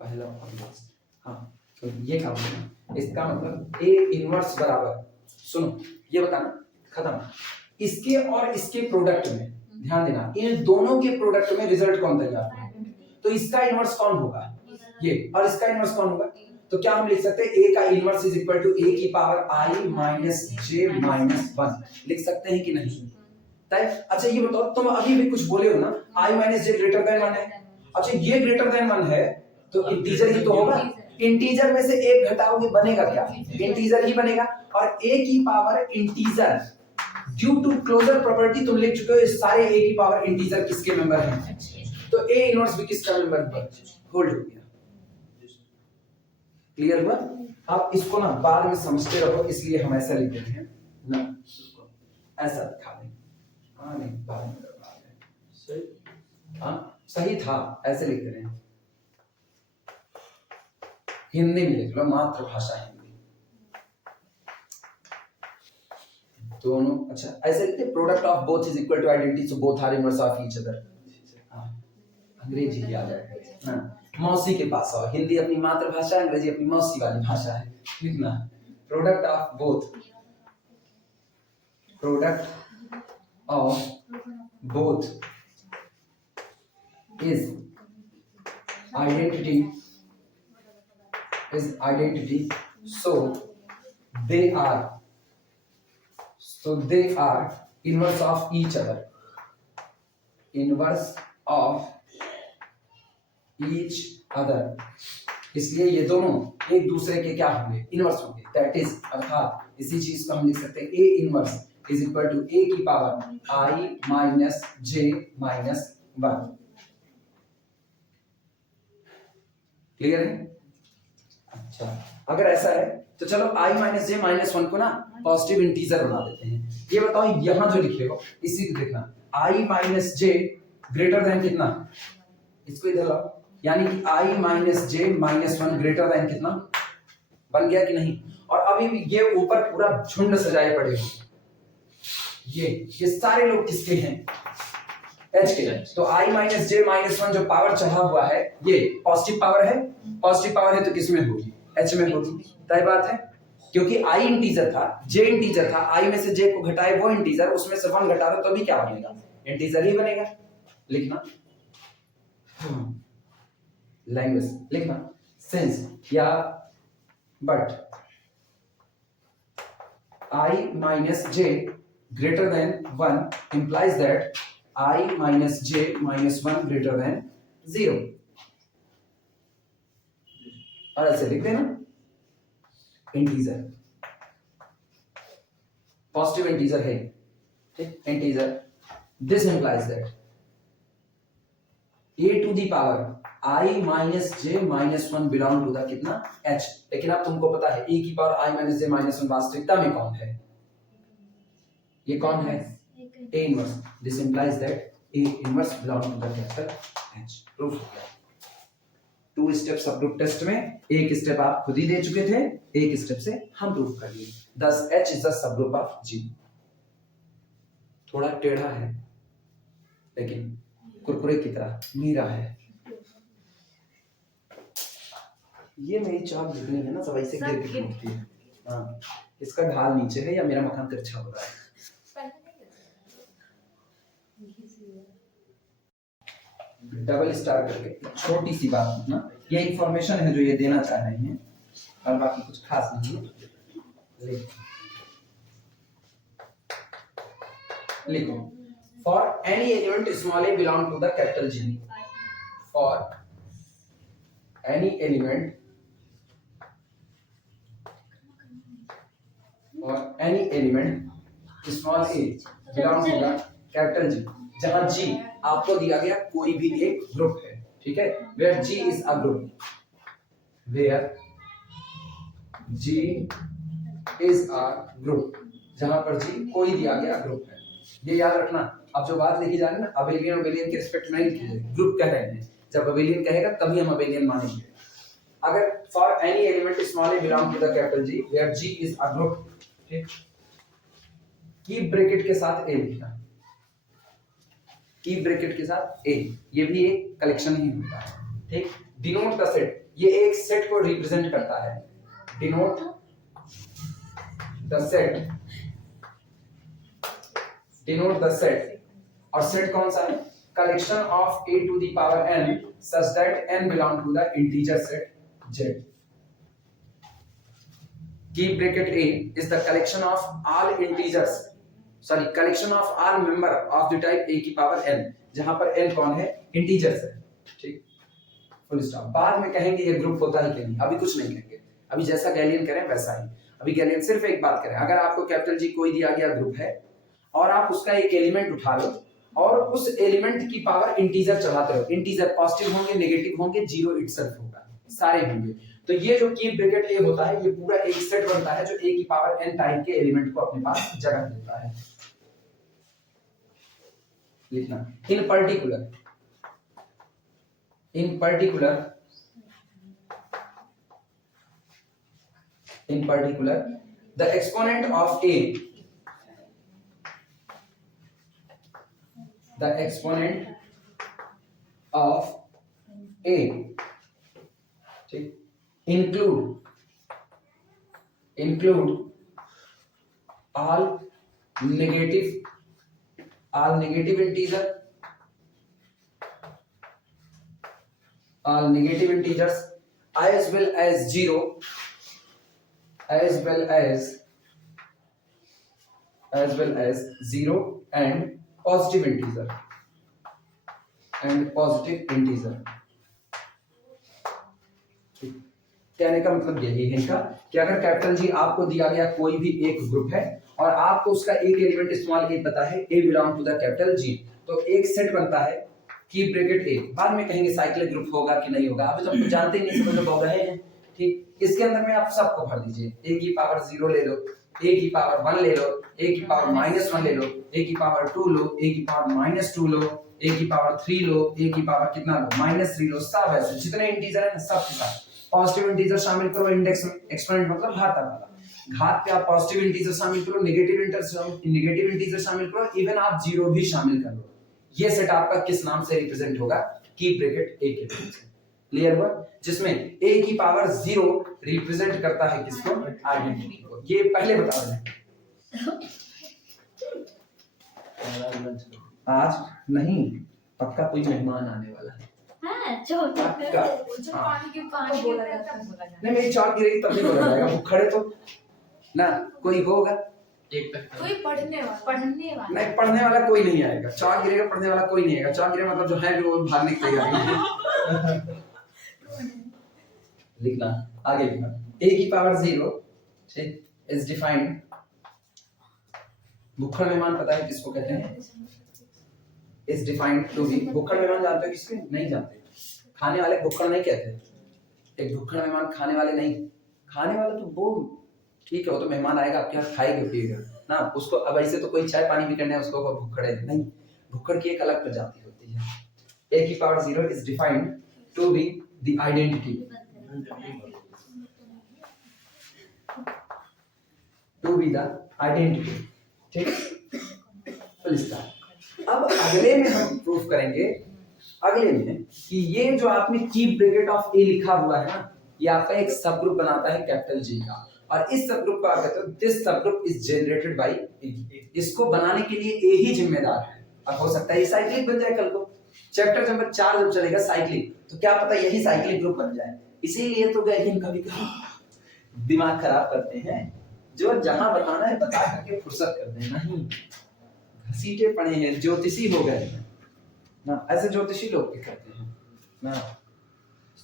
पहला और लास्ट, हाँ तो ये काम करना। इसका मतलब a इनवर्स बराबर, सुनो ये बताना खत्म, इसके और इसके प्रोडक्ट में ध्यान देना, इन दोनों के प्रोडक्ट में रिजल्ट कौन तैयार होगा, तो इसका इनवर्स कौन होगा ये, और इसका इनवर्स कौन होगा, तो क्या हम लिख सकते हैं a का inverse is equal to a की power i minus j minus 1 लिख सकते हैं कि नहीं? तय। अच्छा ये बताओ, तुम अभी भी कुछ बोले हो ना, i minus j greater than 1 है। अच्छा ये ग्रेटर देन 1 है तो इंटीजर ही तो होगा। इंटीजर में से एक घटाओगे बनेगा क्या? इंटीजर ही बनेगा। और a की power integer due to closure property तुम लिख चुके हो, ये सारे a की पावर इंटीजर किसके मेंबर हैं? तो a इनवर्स भी किसका मेंबर है? होल्ड हो गया। क्लियर हुआ? आप इसको ना बाद में समझते रहो, इसलिए हम ऐसा लिख देते हैं ना, ऐसा दिखा दें। हाँ नहीं बाद में करवा दें। सही, हाँ सही था, ऐसे लिख रहे हैं। हिंदी में लिख लो, मातृभाषा हिंदी दोनों। अच्छा ऐसे लिखते, product of both is equal to identity, so both are inverse of each other. अंग्रेजी ही आ जाएगा ना, मौसी के पास आओ। हिंदी अपनी मातृभाषा, अंग्रेजी अपनी मौसी वाली भाषा है। लिखना product of both, product of both is identity, so they are inverse of each other, inverse of each other। इसलिए ये दोनों एक दूसरे के क्या होंगे? इनवर्स होंगे। दैट इज, अर्थात इसी चीज को हम लिख सकते हैं a inverse is equal to a की power i minus j minus 1। Clear है? अच्छा अगर ऐसा है तो चलो i माइनस जे माइनस 1 को ना पॉजिटिव इंटीजर बना देते हैं। ये बताओ यहां जो लिखे हो इसी को देखना, i minus J greater than कितना? इसको इधर लाओ, यानी कि i minus J minus 1 greater than कितना? बन गया कि नहीं? और अभी भी ये ऊपर पूरा झुंड सजाए पड़े हो, ये सारे लोग किसके हैं? h के। तो i माइनस जे माइनस 1 जो पावर चढ़ा हुआ है ये पॉजिटिव पावर है। पॉजिटिव पावर है तो किसमें होगी? h में होगी। तय बात है, क्योंकि i इंटीजर था, j इंटीजर था, i में से j को घटाए वो इंटीजर, उसमें से 1 घटा दो तो भी क्या बनेगा? इंटीजर ही बनेगा। लिखना लैंग्वेज, लिखना सिंस या but i minus j greater than 1 implies that i minus j minus 1 greater than 0। और ऐसे लिख देना इंटीजर, पॉजिटिव इंटीजर है, ठीक, integer. This implies that a to the power i minus j minus 1 belong to the कितना? h। लेकिन अब तुमको पता है a की power i minus j minus 1 वास्तविकता में कौन है? ये कौन है? a inverse. This implies that a inverse belong to the capital h। Proof हो गया। 2 स्टेप सब ग्रुप टेस्ट में एक स्टेप आप खुद ही दे चुके थे, एक स्टेप से हम प्रूफ कर लिए। thus h is the subgroup of G। थोड़ा टेढ़ा है लेकिन कुरकुरे की तरह मीरा है। ये मेरी चाप गिरनी है ना, सब ऐसे गिर के टूटती है। हाँ, इसका ढाल नीचे है या मेरा मकान तिरछा हो रहा है? डबल स्टार करके छोटी सी बात ना, ये इंफॉर्मेशन है जो ये देना चाह रहे हैं और बाकी कुछ खास नहीं है। लिखो for any element small a belong to the capital G, for any element small a belong to the capital G, जहां G आपको दिया गया कोई भी एक ग्रुप है, ठीक है, where G is a group, where G is a group, जहां पर G कोई दिया गया ग्रुप है। ये याद रखना। अब जो बात लिखी जा रही है ना, अबेलियन के रिस्पेक्ट में नहीं लिखी जाएगी, ग्रुप कह रहे हैं। जब अबेलियन कहेगा तभी हम अबेलियन मानेंगे। अगर for any element small a belong to the capital G where G is a group, ठीक, कीप ब्रैकेट के साथ a लिखना, कीप ब्रैकेट के साथ a, ये भी एक कलेक्शन ही होता है, ठीक। डिनोट द सेट, ये एक सेट को रिप्रेजेंट करता है। Denote the set, denote the set, और सेट कौन सा है? Collection of a to the power n such that n belong to the integer set Z। की bracket A is the collection of all integers, sorry, collection of all member of the type A की power n, जहां पर n कौन है, integers है, ठीक, full stop. बाद में कहेंगे ये ग्रुप होता है कि नहीं, अभी कुछ नहीं कहेंगे, अभी जैसा गैलियन करें वैसा ही। अभी गैलियन सिर्फ एक बात करें, अगर आपको कैपिटल G कोई दिया गया ग्रुप है और आप उसका एक एलिमेंट उठा लो और उस एलिमेंट की पावर इंटीजर चलाते हो, इंटीजर पॉजिटिव होंगे, नेगेटिव होंगे, जीरो इटसेल्फ होगा, सारे होंगे, तो ये जो की ब्रैकेट A होता है, ये पूरा एक सेट बनता है जो A की पावर n टाइप के एलिमेंट को अपने पास जगह देता है। लिखना, इन particular the exponent of A, ठीक, include all negative integers as well as zero and positive integer कहने का मतलब यही है इनका कि अगर कैपिटल G आपको दिया गया कोई भी एक ग्रुप है और आपको उसका एक एलिमेंट स्मॉल a पता है, A belong to the capital G, तो एक सेट बनता है की ब्रैकेट A। बाद में कहेंगे साइक्लिक ग्रुप होगा कि नहीं होगा, अभी तो हम जानते ही नहीं, समझ लो रहे हैं, ठीक। इसके अंदर में आप सबको भर दीजिए, A की पावर 0 ले लो, A की पावर 1 ले लो, A की पावर -1 ले लो, A की पावर 2 लो, A की पावर -2 लो, A की पावर 3 लो, A की पावर कितना लो, -3 लो, सब ऐसे जितने इंटीजर है सब के साथ पॉजिटिव इंटीजर शामिल करो इंडेक्स में, एक्सपोनेंट मतलब घात वाला, घात पे आप पॉजिटिव इंटीजर शामिल करो, नेगेटिव इंटीजर शामिल करो, इवन आप जीरो भी शामिल कर लो। ये सेट आपका किस नाम से रिप्रेजेंट होगा, की ब्रैकेट A के नाम से। क्लियर हुआ, जिसमें A की पावर 0 रिप्रेजेंट करता है किसको, आइडेंटिटी को। ये पहले बता रहे हैं, आज नहीं, पक्का कोई मेहमान आने वाला है। नहीं मेरी चाट गिरेगी तब नहीं बोला जाएगा, भूखड़े तो ना कोई होगा, एक तक कोई पढ़ने वाला नहीं, पढ़ने वाला कोई नहीं आएगा, चाट गिरेगा, पढ़ने वाला कोई नहीं आएगा, चाट गिरेगा मतलब जो है वो भागने की तैयारी है। लिखना, आगे लिखना, A की पावर 0 ठीक इज डिफाइंड, भूखड़ मेहमान पता है किसको कहते हैं, इज डिफाइंड टू बी, भूखड़ मेहमान जानते हो किसको, नहीं जानते, खाने वाले भूखड़ नहीं कहते, एक भूखड़ मेहमान खाने वाले नहीं, खाने वाला तो वो ठीक है, वो तो मेहमान आएगा आपके यहाँ खाएगा पिएगा ना, उसको अब ऐसे तो कोई चाय पानी भी करना है उसको भूखड़ है नहीं, भूखड़ की एक अलग प्रजाति होती है। A की power 0 is defined to be the identity, ठीक, फुल स्टॉप। अब अगले में हम प्रूफ करेंगे, अगले में कि ये जो आपने की ब्रैकेट ऑफ A लिखा हुआ है ना, ये आपका एक सब ग्रुप बनाता है कैपिटल G का, और इस सब ग्रुप को आप कहते हो दिस सब group is generated by A। इसको बनाने के लिए A ही जिम्मेदार है। अब हो सकता है ये साइक्लिक बन जाए कल को, चैप्टर नंबर 4 जब चलेगा साइक्लिक, तो क्या पता यही साइक्लिक ग्रुप बन जाए। इसीलिए तो गैलियन कभी दिमाग खराब करते हैं, जो जहां बताना है बता करके फुर्सत कर देना, नहीं घसीटे पड़े हैं, ज्योतिषी हो गए ना, ऐसे ज्योतिषी लोग भी करते हैं ना,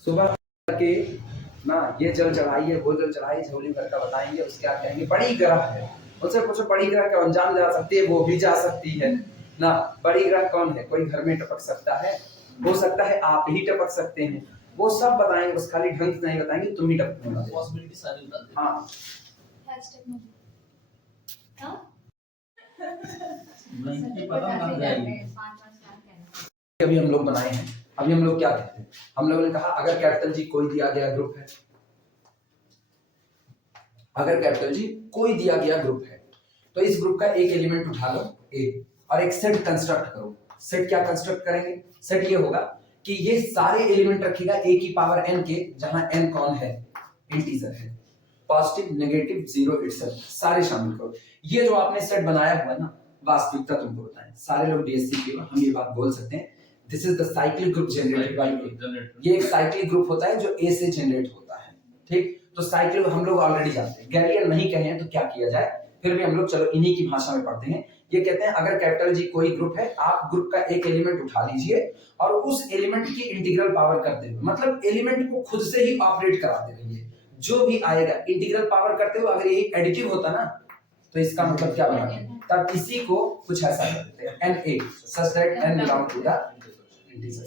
सुबह के ना ये जल चढ़ाइए वो जल चढ़ाइए, झोली भर का बताएंगे, उसके आप कहेंगे बड़ी ग्रह है, उससे पूछो बड़ी ग्रह का अंजाम जा सकती है, वो भी जा सकती है ना, बड़ी ग्रह कौन है, कोई घर में टपक सकता है, हो सकता है आप ही टपक सकते हैं, वो सब बताएंगे, बस खाली ढंग से नहीं बताएंगे तुम ही टपकने वाले, पॉसिबिलिटी सारी बता दे। हाँ नहीं पता लग जाएगी। अभी हम लोग बनाए हैं, अभी हम लोग क्या कहते हैं, हम लोगों ने कहा अगर कैपिटल G कोई दिया गया ग्रुप है, अगर कैपिटल G कोई दिया गया ग्रुप है, तो इस ग्रुप का एक एलिमेंट उठा लो A और एक सेट कंस्ट्रक्ट करो। सेट क्या कंस्ट्रक्ट करेंगे, सेट ये होगा कि ये सारे एलिमेंट रखेगा A की पावर n के, जहां n कौन है, इंटीजर है, पॉजिटिव नेगेटिव जीरो इटसेल्फ सारे शामिल करो। ये जो आपने सेट बनाया हुआ है ना, वास्तविकता तुमको बताएं, सारे लोग बीएससी के हम ये बात बोल सकते हैं, this is the cyclic group generated by A। ये एक साइक्लिक ग्रुप होता है जो A से जनरेट होता है, ठीक। तो साइक्लो हम लोग ऑलरेडी जानते हैं, गैलियन नहीं कहे हैं तो क्या किया जाए, फिर भी हम लोग चलो इन्हीं की भाषा में पढ़ते हैं। ये कहते हैं अगर कैपिटल जी कोई ग्रुप है, आप ग्रुप का एक एलिमेंट उठा लीजिए और उस एलिमेंट की इंटीग्रल पावर कर देंगे, मतलब एलिमेंट को खुद से ही ऑपरेट कराते रहिए, जो भी आएगा इंटीग्रल पावर करते हुए, अगर यही एडिटिव होता ना तो इसका मतलब क्या बना, तब इसी को कुछ ऐसा कर देते हैं NA such that n belong to the integer,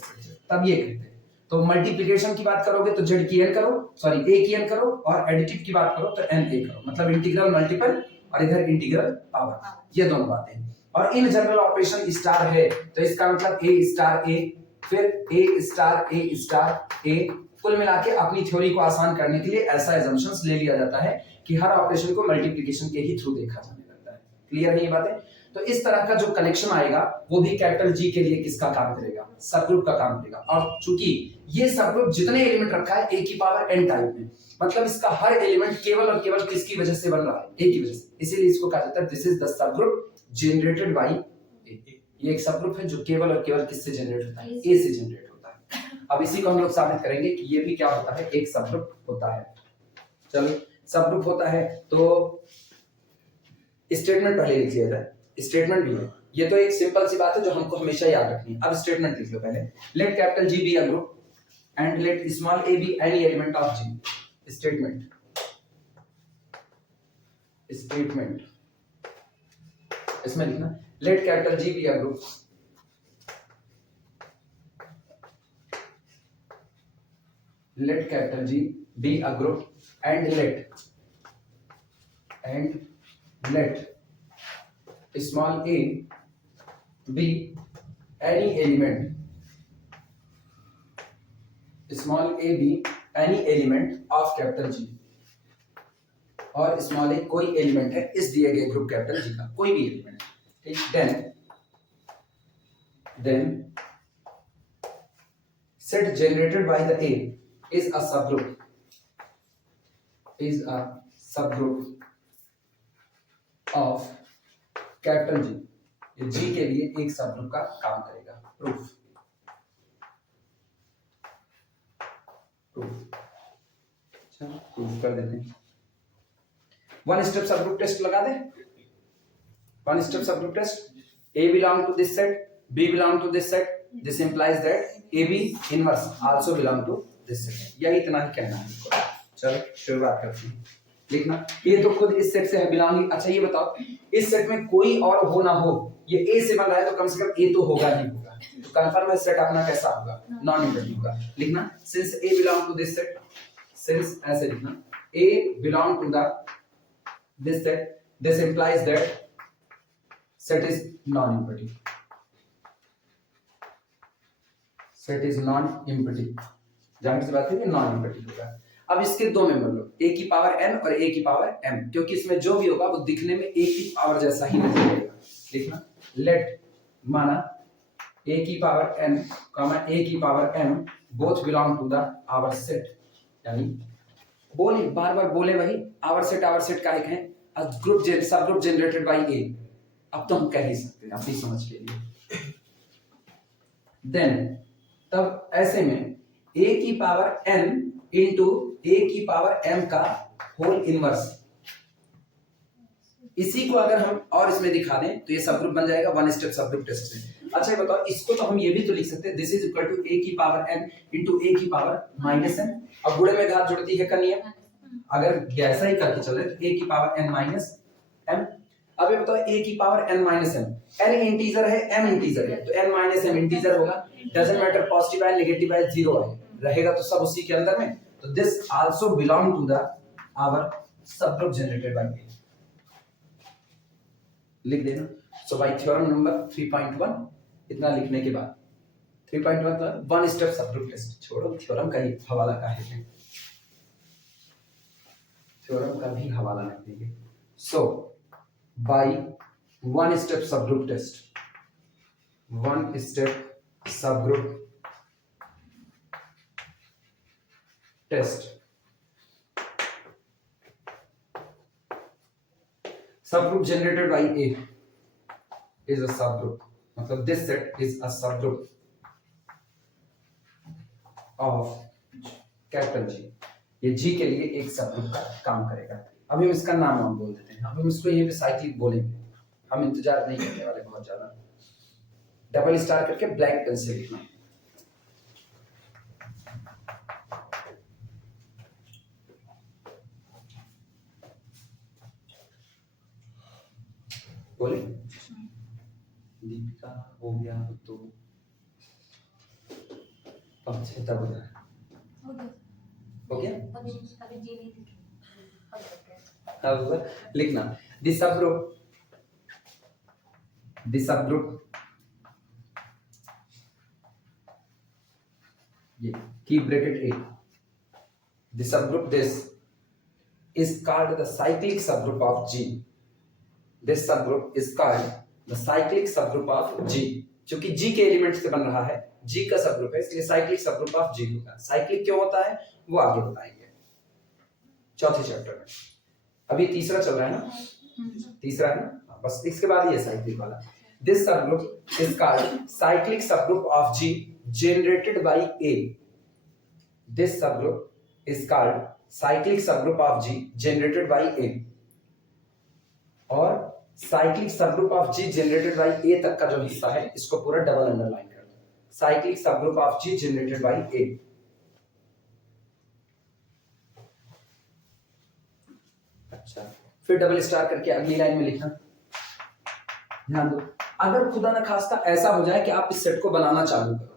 तब ये कहते हैं। तो मल्टीप्लिकेशन की बात करोगे तो z की n करो, सॉरी a की n करो, और एडिटिव की बात करो तो NA करो, मतलब इंटीग्रल मल्टीपल और इधर इंटीग्रल पावर, ये दोनों बातें। और इन जनरल ऑपरेशन स्टार है तो इसका मतलब a स्टार a, फिर a स्टार a, कुल मिला के अपनी थ्योरी को आसान करने के लिए ऐसा एजम्पशंस ले लिया जाता है कि हर ऑपरेशन को मल्टीप्लिकेशन के ही थ्रू देखा जाने लगता है। क्लियर है ये बातें? तो इस तरह का जो कनेक्शन आएगा वो भी कैपिटल जी के लिए किसका काम करेगा, सबग्रुप का काम करेगा। और चूंकि ये सबग्रुप जितने एलिमेंट रखा है a की पावर n टाइप में, मतलब इसका हर एलिमेंट केवल और केवल किसकी वजह से बन रहा है, a की वजह से, इसीलिए इसको कहा जाता है this is the subgroup generated by a। ये एक सबग्रुप है जो केवल और केवल किससे जनरेट होता है, a से जनरेट होता है। अब इसी को हम लोग साबित करेंगे कि ये भी क्या होता है, एक सबग्रुप होता है। चलो सबग्रुप होता है तो स्टेटमेंट पहले लिख लिया जाए, स्टेटमेंट भी है, ये तो एक सिंपल सी बात है जो हमको हमेशा याद रखनी है। अब स्टेटमेंट लिख लो पहले, let capital G be a group and let small a be any element of G। Statement इसमें लिखना let capital G be a group let capital G be a group and let small a be any element, small a be any element of capital G, और small a कोई element है इस दिए गए group capital G का, कोई भी element, ठीक। then set generated by the A is a subgroup of capital G। ये G के लिए एक सबग्रुप का काम करेगा। प्रूफ कर देते हैं। वन स्टेप सबग्रुप टेस्ट लगा दे। One step subgroup test, A belong to this set, B belong to this set, this implies that AB inverse also belong to this set। यही इतना ही कहना है। चलो शुरुआत करते हैं। लिखना, ये तो खुद इस सेट से है बिलोंगिंग। अच्छा ये बताओ, इस सेट में कोई और हो ना हो, ये A से बन रहा है तो कम से कम A तो होगा ही होगा, तो कंफर्म है सेट अपना कैसा होगा, नॉन इंटरव्यू होगा। लिखना since A belong to this set, since ऐसे लिखना A belong to the this set, this implies that set is non-empty, set is non-empty, जाहिर सी बात है कि non-empty होगा। अब इसके दो मेंबर लो, a की पावर n और a की पावर m, क्योंकि इसमें जो भी होगा वो दिखने में a की पावर जैसा ही नहीं रहेगा। लिखना लेट माना a की पावर n a की power m both belong to the our set, यानी बोले बार बार बोले वही आवर सेट का एक है ग्रुप सब ग्रुप जनरेटेड बाय a। अब तो हम कह ही सकते हैं अपनी समझ के लिए। देन तब ऐसे में a की पावर n इंटू a की पावर m का होल इनवर्स, इसी को अगर हम और इसमें दिखा दें तो ये सब ग्रुप बन जाएगा one step subgroup test से। अच्छा ये बताओ, इसको तो हम ये भी तो लिख सकते हैं this is equal to a की पावर n इंटू a की पावर माइनस n। अब गुणे में घात जुड़ती है करनी है, अगर ऐसा ही करके चले तो a की पावर n माइनस m। अब ये बताओ a की power n minus m, n integer है m इंटीजर है, तो n माइनस m इंटीजर होगा, डजंट मैटर पॉजिटिव है नेगेटिव है जीरो है, रहेगा तो सब उसी के अंदर में। तो this also belong to the our subgroup generated by a, लिख देना। सो बाय थ्योरम नंबर 3.1 इतना लिखने के बाद 3.1 का one step subgroup test, छोड़ो थ्योरम का ही हवाला का है, थ्योरम का भी हवाला नहीं देंगे। So by one step subgroup test, one step subgroup test, subgroup generated by A is a subgroup, मतलब this set is a subgroup of capital G ये जी के लिए एक सब ग्रुप का काम करेगा। अब हम इसका नाम हम बोल देते हैं, अब हम इसको ये साइक्लिक बोलेंगे, हम इंतजार नहीं करने वाले बहुत ज्यादा। डबल स्टार करके ब्लैक पेन से लिखना। बोले दीपिका हो गया तो पंच तब हो गया। हो गया अभी अभी जी नहीं लिखी। अब होगा लिखना दिस सब ग्रुप ये की ब्रैकेट ए दिस सब group this is called the cyclic subgroup of G. This subgroup is called the cyclic subgroup of G. क्योंकि G के एलिमेंट से बन रहा है, G का सबग्रुप है, इसलिए cyclic subgroup of G होगा। साइक्लिक क्यों होता है वो आगे बताएंगे चौथे चैप्टर में। अभी तीसरा चल रहा है ना, तीसरा है ना, बस इसके बाद ये साइक्लिक वाला। This subgroup is called cyclic subgroup of G generated by A. This subgroup is called cyclic subgroup of G generated by A. और cyclic subgroup of G generated by A तक का जो हिस्सा है इसको पूरा डबल अंडरलाइन कर दो। cyclic subgroup of G generated by A। अच्छा, फिर डबल स्टार करके अगली लाइन में लिखना। ध्यान दो, अगर खुदा न खास्ता ऐसा हो जाए कि आप इस सेट को बनाना चालू करो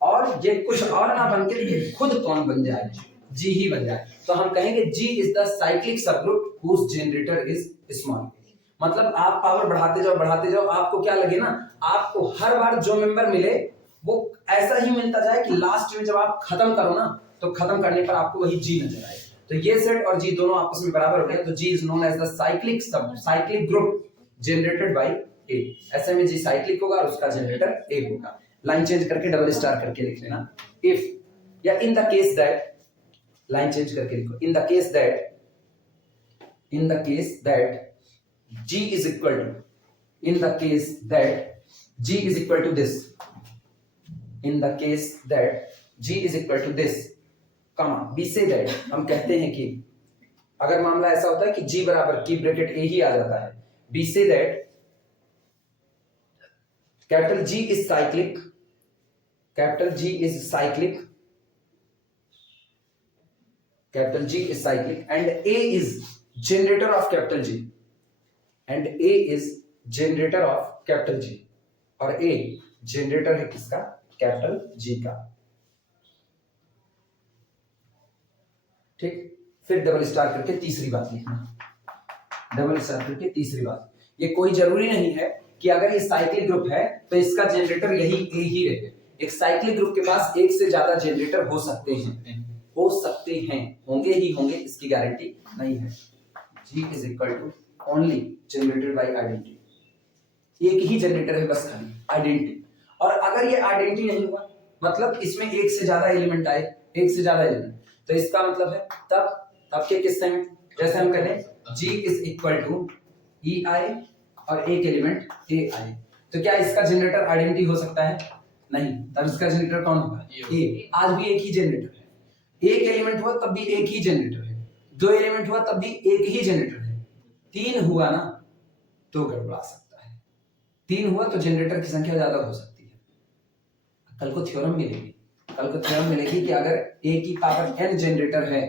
और ये कुछ और ना बन के ये खुद कौन बन जाए, जी ही बन जाए, तो हम कहेंगे G is the cyclic subgroup whose generator is small. मतलब आप पावर बढ़ाते जाओ, आपको क्या लगे ना, आपको हर बार जो मेंबर मिले वो ऐसा ही मिलता जाए कि लास्ट में जब आप खत्म करो ना तो खत्म करने पर आपको वही जी नजर आए। तो ये सेट और जी दोनों आपस में बराबर हो गया, तो G is known as the cyclic group generated by A. ऐसे में जी साइक्लिक होगा और उसका जनरेटर ए होगा। लाइन चेंज करके डबल स्टार करके लिख लेना। इफ या in the case that, line change करके लिखो, in the case that G is equal to, in the case that G is equal to this, in the case that G is equal to this, comma, we say that, हम कहते हैं कि अगर मामला ऐसा होता है कि G बराबर की ब्रैकेट A ही आ जाता है, we say that capital G is cyclic, capital G is cyclic, capital G is cyclic and A is generator of capital G, and A is generator of capital G, और A generator है किसका, capital G का। ठीक, फिर double star करके तीसरी बात लिखना। डबल स्टार करके तीसरी बात, ये कोई जरूरी नहीं है कि अगर ये साइक्लिक ग्रुप है तो इसका जनरेटर यही A ही रहे। एक साइक्लिक ग्रुप के पास एक से ज्यादा जनरेटर हो सकते हैं, होंगे ही होंगे, इसकी गारंटी नहीं है। G is equal to only generated by identity, एक ही जनरेटर है बस खाली आइडेंटिटी। और अगर ये आइडेंटिटी नहीं हुआ, मतलब इसमें एक से ज्यादा एलिमेंट आए, एक से ज्यादा एलिमेंट, तो इसका मतलब है तब के किस्से में जैसे हम कहें G is equal to EI और एक एलिमेंट AI, तो क्या इसका जनरेटर आइडेंटिटी हो सकता है? नहीं, तब इसका जनरेटर कौन होगा? A। आज भी एक ही जनरेटर है, एक एलिमेंट हुआ तब भी एक ही जनरेटर है, दो एलिमेंट हुआ तब भी एक ही जनरेटर है, तीन हुआ ना तो गड़बड़ा सकता है, तीन हुआ तो जनरेटर की संख्या ज्यादा हो सकती है। कल को थ्योरम मिलेगी कि अगर a की पावर n जनरेटर है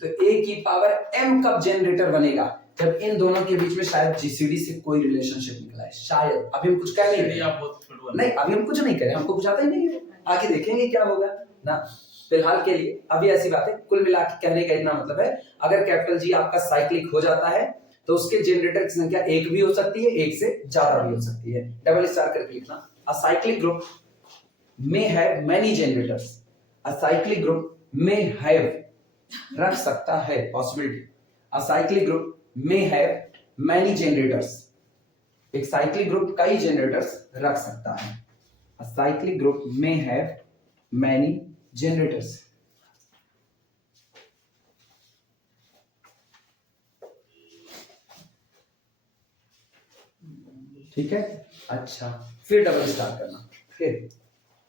तो a की पावर m कब जनरेटर बनेगा, जब इन दोनों के बीच में शायद जीसीडी से कोई रिलेशनशिप निकला है, शायद। अभी हम कुछ कह नहीं रहे, नहीं अभी हम कुछ नहीं करें, हमको कुछ आता ही नहीं है, आगे देखेंगे क्या होगा ना। फिलहाल के लिए अभी ऐसी बात है। कुल मिला के कहने का इतना मतलब है, अगर कैपिटल जी आपका साइक्लिक हो जाता है तो उसके जनरेटर की संख्या एक भी हो सकती है, एक से ज्यादा भी हो सकती है। डबल स्टार करके लिखना। A cyclic group may have many generators, a cyclic group may have, रख सकता है possibility, a cyclic group may have many generators, एक cyclic group कई generators रख सकता है, a cyclic group may have many generators। ठीक है, अच्छा फिर डबल स्टार करना, फिर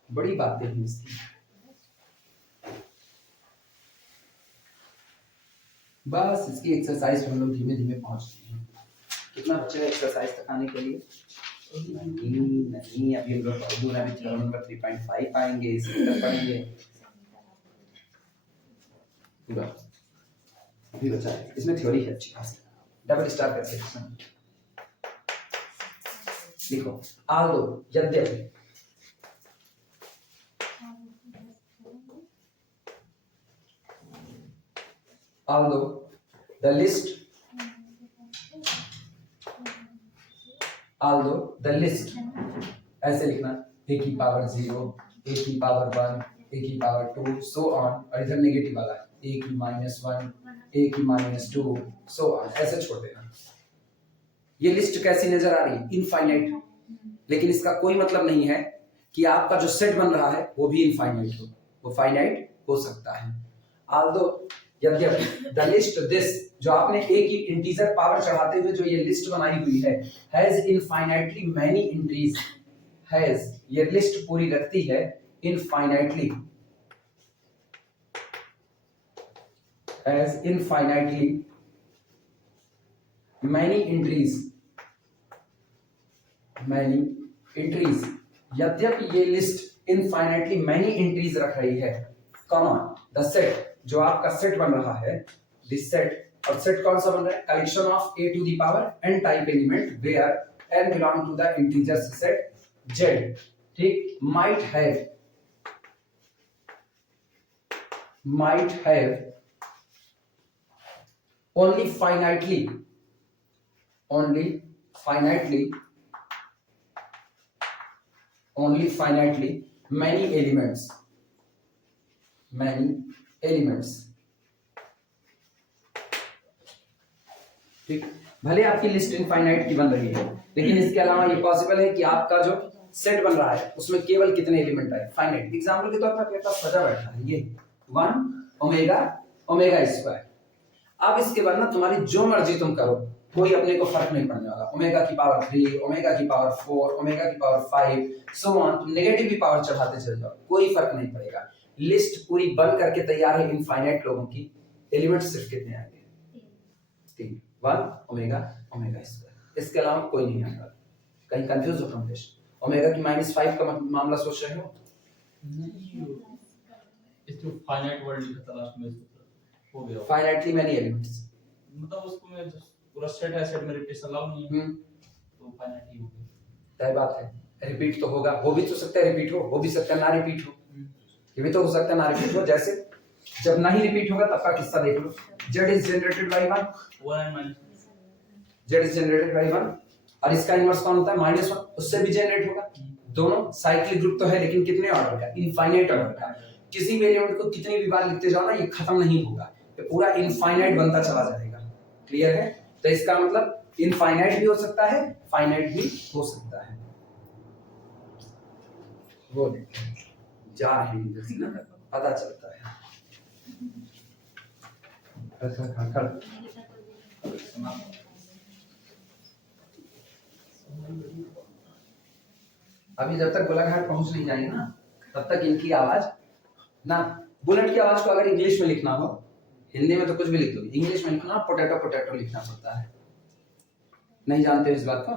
बड़ी बातें हैं इसकी। बस इसकी एक्सरसाइज हम लोग धीमे धीमे पहुंचते हैं। कितना बचेगा एक्सरसाइज तक आने के लिए? नहीं अभी हम लोग दूसरा भी थ्योरम नंबर 3.5 पाएंगे, इसी तक पढ़ेंगे पूरा। अभी बचा है इसमें थ्योरी है अच्छी खासी, डबल स्टार करके इसमें लिखो। आल्दो यद्यपि although the list ऐसे लिखना a की पावर 0, a की पावर 1, a की पावर 2 सो ऑन, और इधर नेगेटिव वाला है a की -1, a की -2 सो ऑन, ऐसे छोड़ देना। ये लिस्ट कैसी नजर आ रही है? इनफाइनाइट। लेकिन इसका कोई मतलब नहीं है कि आपका जो सेट बन रहा है वो भी इनफाइनाइट हो, वो फाइनाइट हो सकता है। although यद्यपि द लिस्ट दिस, जो आपने a की इंटीजर पावर चढ़ाते हुए जो ये लिस्ट बनाई हुई है, has infinitely many entries, has ये लिस्ट पूरी रखती है infinitely, has infinitely many entries, यद्यपि ये लिस्ट इनफाइनाइटली मैनी एंट्रीज रख रही है, कॉमा द सेट, जो आपका सेट बन रहा है, दिस सेट, और सेट कौन सा बन रहा है? Collection of a to the power n type element where n belong to the integers set z, ठीक। might have only finitely many elements, ठीक। भले आपकी लिस्ट इनफाइनाइट की बन रही है, लेकिन इसके अलावा ये पॉसिबल है कि आपका जो सेट बन रहा है उसमें केवल कितने एलिमेंट आए? फाइनाइट। एग्जांपल के तौर पर आपके पास सजा बैठा है ये 1 ओमेगा स्क्वायर। अब इसके बाद ना तुम्हारी जो मर्जी तुम करो, कोई अपने को फर्क नहीं पड़ने वाला। ओमेगा की पावर 3, ओमेगा की पावर 4, ओमेगा की पावर 5 सो ऑन, तुम नेगेटिव की पावर चढ़ाते चले जाओ, कोई फर्क नहीं पड़ेगा। लिस्ट पूरी बन करके तैयार है इनफाइनाइट लोगों की। एलिमेंट सिर्फ कितने आएंगे? 3, 1 ओमेगा स्क्वायर, इसके अलावा कोई नहीं आएगा। कहीं कंफ्यूज हो कमलेश? ओमेगा की -5 का मामला सोच रहे हो? इसको फाइनाइट वर्ड लिखा था लास्ट में, इसको हो गया फाइनाइटली मैनी एलिमेंट्स, मतलब उसको में पूरा सेट है, सेट में रिपीट अलाउ नहीं है, तो फाइनाइटली हो गया। तय बात है, रिपीट तो होगा, हो भी तो सकता है रिपीट हो भी सकता है ना रिपीट हो, ये भी तो हो सकता है ना रिपीट हो। जैसे जब नहीं रिपीट होगा तब का किस्सा देख लो। z is generated by 1, z is generated by 1, और इसका इनवर्स कौन होता है? -1, उससे भी जनरेट होगा। दोनों साइक्लिक ग्रुप तो है, लेकिन कितने ऑर्डर का? इनफाइनाइट ऑर्डर का। किसी भी एलिमेंट को कितनी भी बार लिखते जाओ ना, ये खत्म नहीं होगा, ये पूरा इनफाइनाइट बनता चला जाएगा। क्लियर है? तो इसका मतलब इनफाइनाइट भी हो सकता है, फाइनाइट भी हो सकता है। वो जा रहे हैं इधर से ना, पता चलता है। अभी जब तक गोलाघाट पहुंच नहीं जाएंगे ना, तब तक इनकी आवाज ना, बुलेट की आवाज को अगर इंग्लिश में लिखना हो, हिंदी में तो कुछ भी लिख दो, इंग्लिश में लिखना पोटैटो पोटैटो लिखना पड़ता है। नहीं जानते हो इस बात को?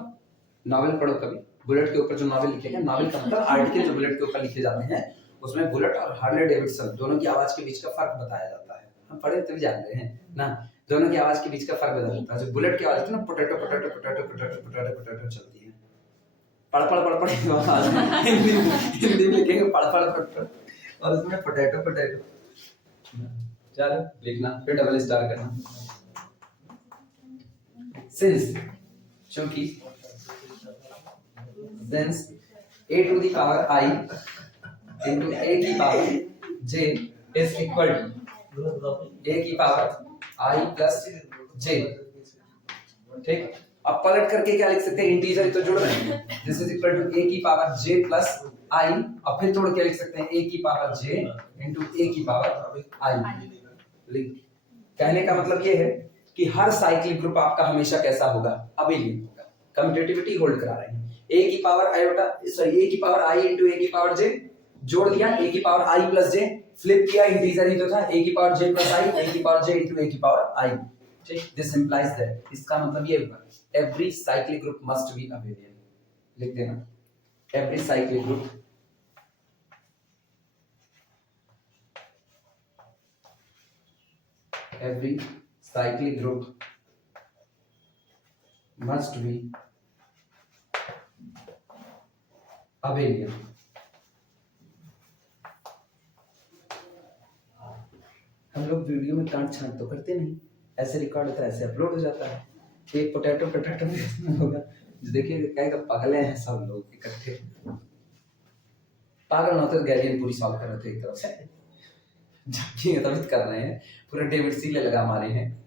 नॉवेल पढ़ो कभी, बुलेट के ऊपर जो नॉवेल लिखे गए, नॉवेल का मतलब आर्टिकल जो बुलेट के ऊपर लिखे जाते हैं, उसमें बुलेट और हार्ले डेविडसन दोनों की आवाज के बीच का फर्क बताया जाता है। हम पढ़े तभी जानते हैं ना, दोनों की आवाज के बीच का फर्क बताया जाता है। जो बुलेट की आवाज है ना, potato potato potato potato potato potato चलती है, पड़ पड़ पड़ पड़ आवाज हिंदी में लिखेंगे पड़ पड़ पड़ पड़, और उसमें पोटैटो पोटैटो। चलो लिखना, फिर डबल स्टार करना। सिंस, क्योंकि since a to the power I into a की power j is equal to a की पावर I plus j, ठीक। अब पलट करके क्या लिख सकते हैं? इंटीजर तो जुड़ रहे हैं, this is equal to a की पावर j प्लस I, अब फिर तोड़ के लिख सकते हैं a की पावर j into a की पावर I। कहने का मतलब ये है कि हर साइक्लिक ग्रुप आपका हमेशा कैसा होगा? अबेलियन होगा। कम्यूटेटिविटी होल्ड करा रहे हैं। a की पावर i बटा, सॉरी a की पावर i into a की पावर j जोड़ दिया, a की power i plus j, flip किया, इंटीजर ही तो था, a की power j plus i, a की पावर j into a की पावर i, ठीक। दिस इंप्लाइज दैट, इसका मतलब ये हुआ every cyclic group must be abelian. लिख देना, every cyclic group must be abelian। हम लोग वीडियो में काट छांट तो करते नहीं, ऐसे रिकॉर्ड होता है, ऐसे अपलोड हो जाता है। एक पोटैटो होगा जो देखिए कहेगा पागल हैं सब लोग इकट्ठे। पागल ना होते तो गैलियन पूरी सॉल्व कर रहे थे एक तरफ से, जबकि ये तभी कर रहे हैं, पूरा डेविड सीले लगा मारे हैं।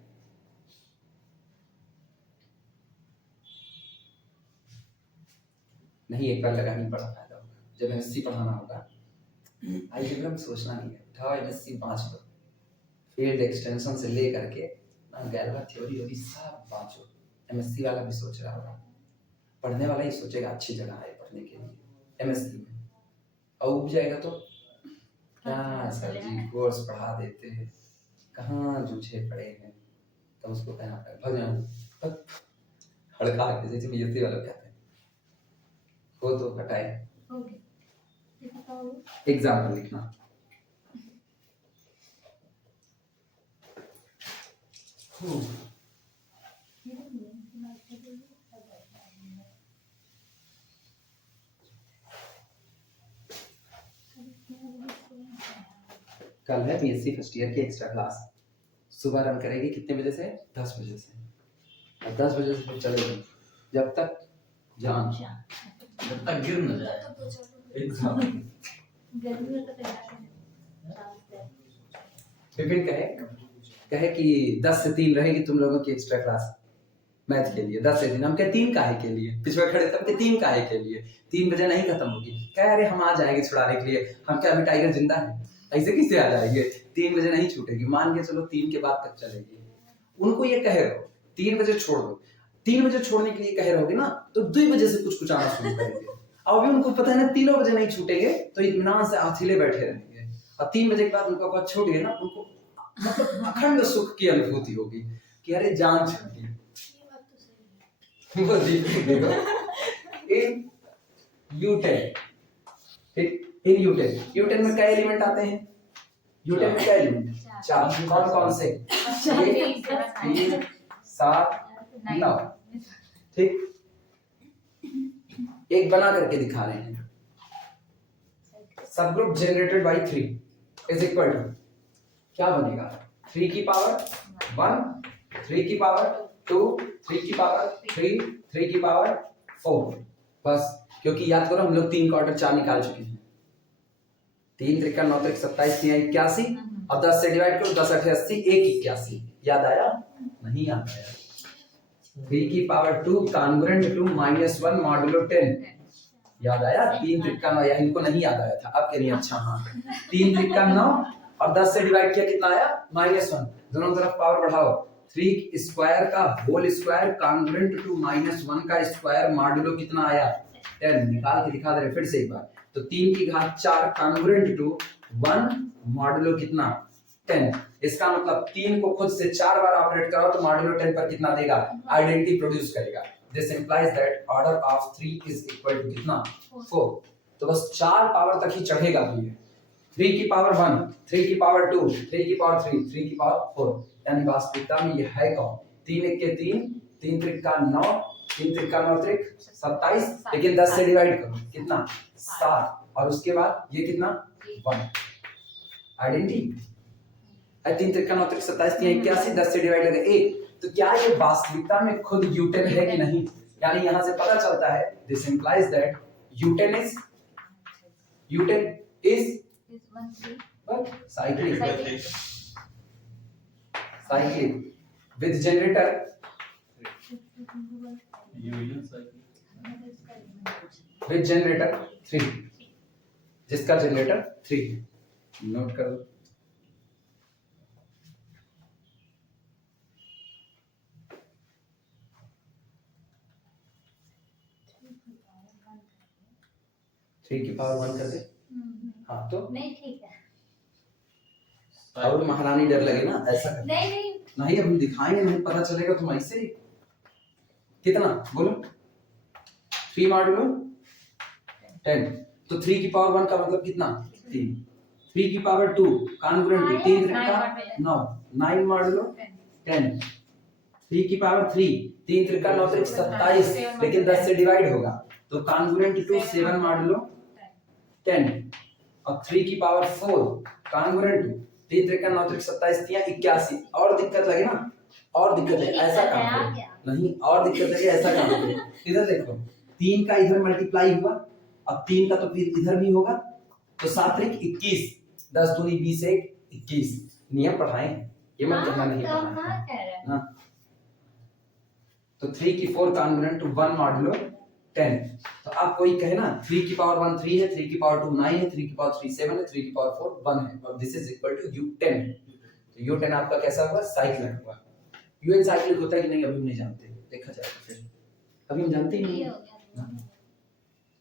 नहीं, एक बार लगानी बड़ा फायदा होगा, जब एमएससी पढ़ाना होगा अलजेब्रा में सोचना नहीं है, उठाओ एमएससी 5 लो, फील्ड एक्सटेंशन से ले करके गैल्वा थ्योरी होगी सब पांचों। एमएससी वाला भी सोच रहा होगा, पढ़ने वाला ही सोचेगा अच्छी जगह है पढ़ने के लिए एमएससी में, और उब जाएगा तो क्या सर जी कोर्स पढ़ा देते हैं, कहाँ जूझे पड़े हैं, तो उसको कहना पड़ेगा भजन हड़का के, जैसे बीएससी वाले कहते हैं वो तो हटाए। एग्जाम्पल लिखना, कल है बीएससी फर्स्ट ईयर की एक्स्ट्रा क्लास, सुबह रन करेगी कितने बजे से? 10 बजे से, और 10 बजे से फिर चलेगी जब तक जान, जब तक गिर न जाए। एग्जाम विपिन कहे कि 10 से 3 रहेगी तुम लोगों की एक्स्ट्रा क्लास मैथ के लिए, 10 से 3। हम क्या 3 काहे के लिए, पिछले खड़े तब के 3 काहे के लिए, 3 बजे नहीं खत्म होगी। कह अरे हम आ जाएंगे छुड़ाने के लिए, हम क्या अभी टाइगर जिंदा है, ऐसे कैसे आ जाएंगे, 3 बजे नहीं छूटेगी, मान के चलो 3 के बाद तक चलेगी। उनको ये कह रहे हो 3 बजे छोड़ दो, 3 बजे छोड़ने के लिए कह रहे होगे ना, तो 2 बजे से कुछ आना शुरू करेंगे। अब अभी उनको पता है ना 3 बजे नहीं छूटेंगे तो इत्मीनान से आथिले बैठे रहेंगे, और 3 बजे के बाद उनको बात छूट गई ना, उनको मतलब अखंड सुख की अनुभूति होगी कि अरे जान छूटी। वो देखो इन U10, ठीक, इन U10 में क्या एलिमेंट आते हैं, U10 में क्या एलिमेंट? 4। कौन कौन से? 1, 3, 7, 9, ठीक। एक बना करके दिखा रहे हैं, subgroup generated by 3 is equal to क्या बनेगा, 3 की पावर 1, 3 की पावर 2, 3 की पावर 3, 3 की पावर 4। बस, क्योंकि याद करो हम लोग 3 का ऑर्डर 4 निकाल चुके हैं, 3 त्रिका 9 त्रिक 27 3 81, और 10 से डिवाइड करो, 10 8 80, 1 81। याद आया? नहीं याद आया। 3 की पावर 2 कांग्रुएंट टू -1 मॉडुलो 10। याद आया? 3 त्रिका 9, या इनको नहीं याद आया था, अब कह रही अच्छा हाँ, 3 त्रिका 9 और 10 से डिवाइड किया कितना आया? -1। दोनों तरफ पावर बढ़ाओ, 3 स्क्वायर का होल स्क्वायर कांग्रुएंट टू -1 का स्क्वायर मॉडुलो कितना आया? 10। निकाल के दिखा दे रहे फिर से एक बार, तो 3 की घात 4 कांग्रुएंट टू 1 मॉडुलो कितना? 10। इसका मतलब 3 को खुद से 4 बार ऑपरेट कराओ तो मॉडुलो 10 पर कितना देगा? आइडेंटिटी प्रोड्यूस करेगा। This implies that order of 3 is equal to कितना? 4। तो बस 4 पावर तक ही चढ़ेगा भी है, 3 की पावर 1, 3 की पावर 2, 3 की पावर 3, 3 की पावर 4। यानी वास्तविकता में ये है कौन? 3 1 के 3, 3 त्रिक का 9, 3 त्रिक का 9 त्रिक 27, लेकिन 10 से डिवाइड करो कितना? 7, और उसके बाद ये कितना? 1। आइडेंटिटी 3 त्रिक का 9 त्रिक 27 3 81, 10 से डिवाइड करें 1। तो क्या ये वास्तविकता में खुद U10 है कि नहीं? यानी यहां से पता चलता है, this implies that U10 is cyclic with generator with generator 3, जिसका जनरेटर 3 है। नोट कर लो। थ्री की पावर 1 कर दे, हाँ तो नहीं ठीक है, और महारानी डर लगे ना ऐसा कर। नहीं नहीं नहीं अब हम दिखाएंगे, नहीं पता चलेगा तुम ऐसे ही। कितना बोलो 3 मॉडुलो 10, तो 3 की पावर 1 का मतलब कितना 3, 3 की पावर 2 कॉन्ग्रुएंट 3 का 9, 9 मॉडुलो 10, 3 की पावर 3 3 त्रिका 9 त्रिक 27, लेकिन 10 से डिवाइड होगा तो कॉन्ग्रुएंट टू 7 मॉडुलो 10, और 3 की पावर 4 कॉन्ग्रुएंट टू 3 त्रिका 9 त्रिक 27 3 81। और दिक्कत लगे ना, और दिक्कत है ऐसा काम करो, नहीं और दिक्कत है ऐसा काम करो। इधर देखो 3 का इधर मल्टीप्लाई हुआ, अब 3 का तो फिर इधर भी होगा, तो 7 त्रिक 21, 10 दूनी 20 1 21। नियम पढ़ाए हैं, ये मत कहना नहीं पढ़ा। हाँ तो 3 की 4 कॉन्ग्रुएंट टू 1 मॉडुलो 10, तो आप कोई कहे ना 3 की पावर 1 3 है, 3 की पावर 2 9 है, 3 की पावर 3 7 है, 3 की पावर 4 1 है, और this is equal to u10। तो u10 आपका कैसा होगा साइक्लिक होगा। un साइक्लिक होता है कि नहीं अभी हम नहीं जानते, देखा जाएगा फिर, अभी हम जानते ही नहीं।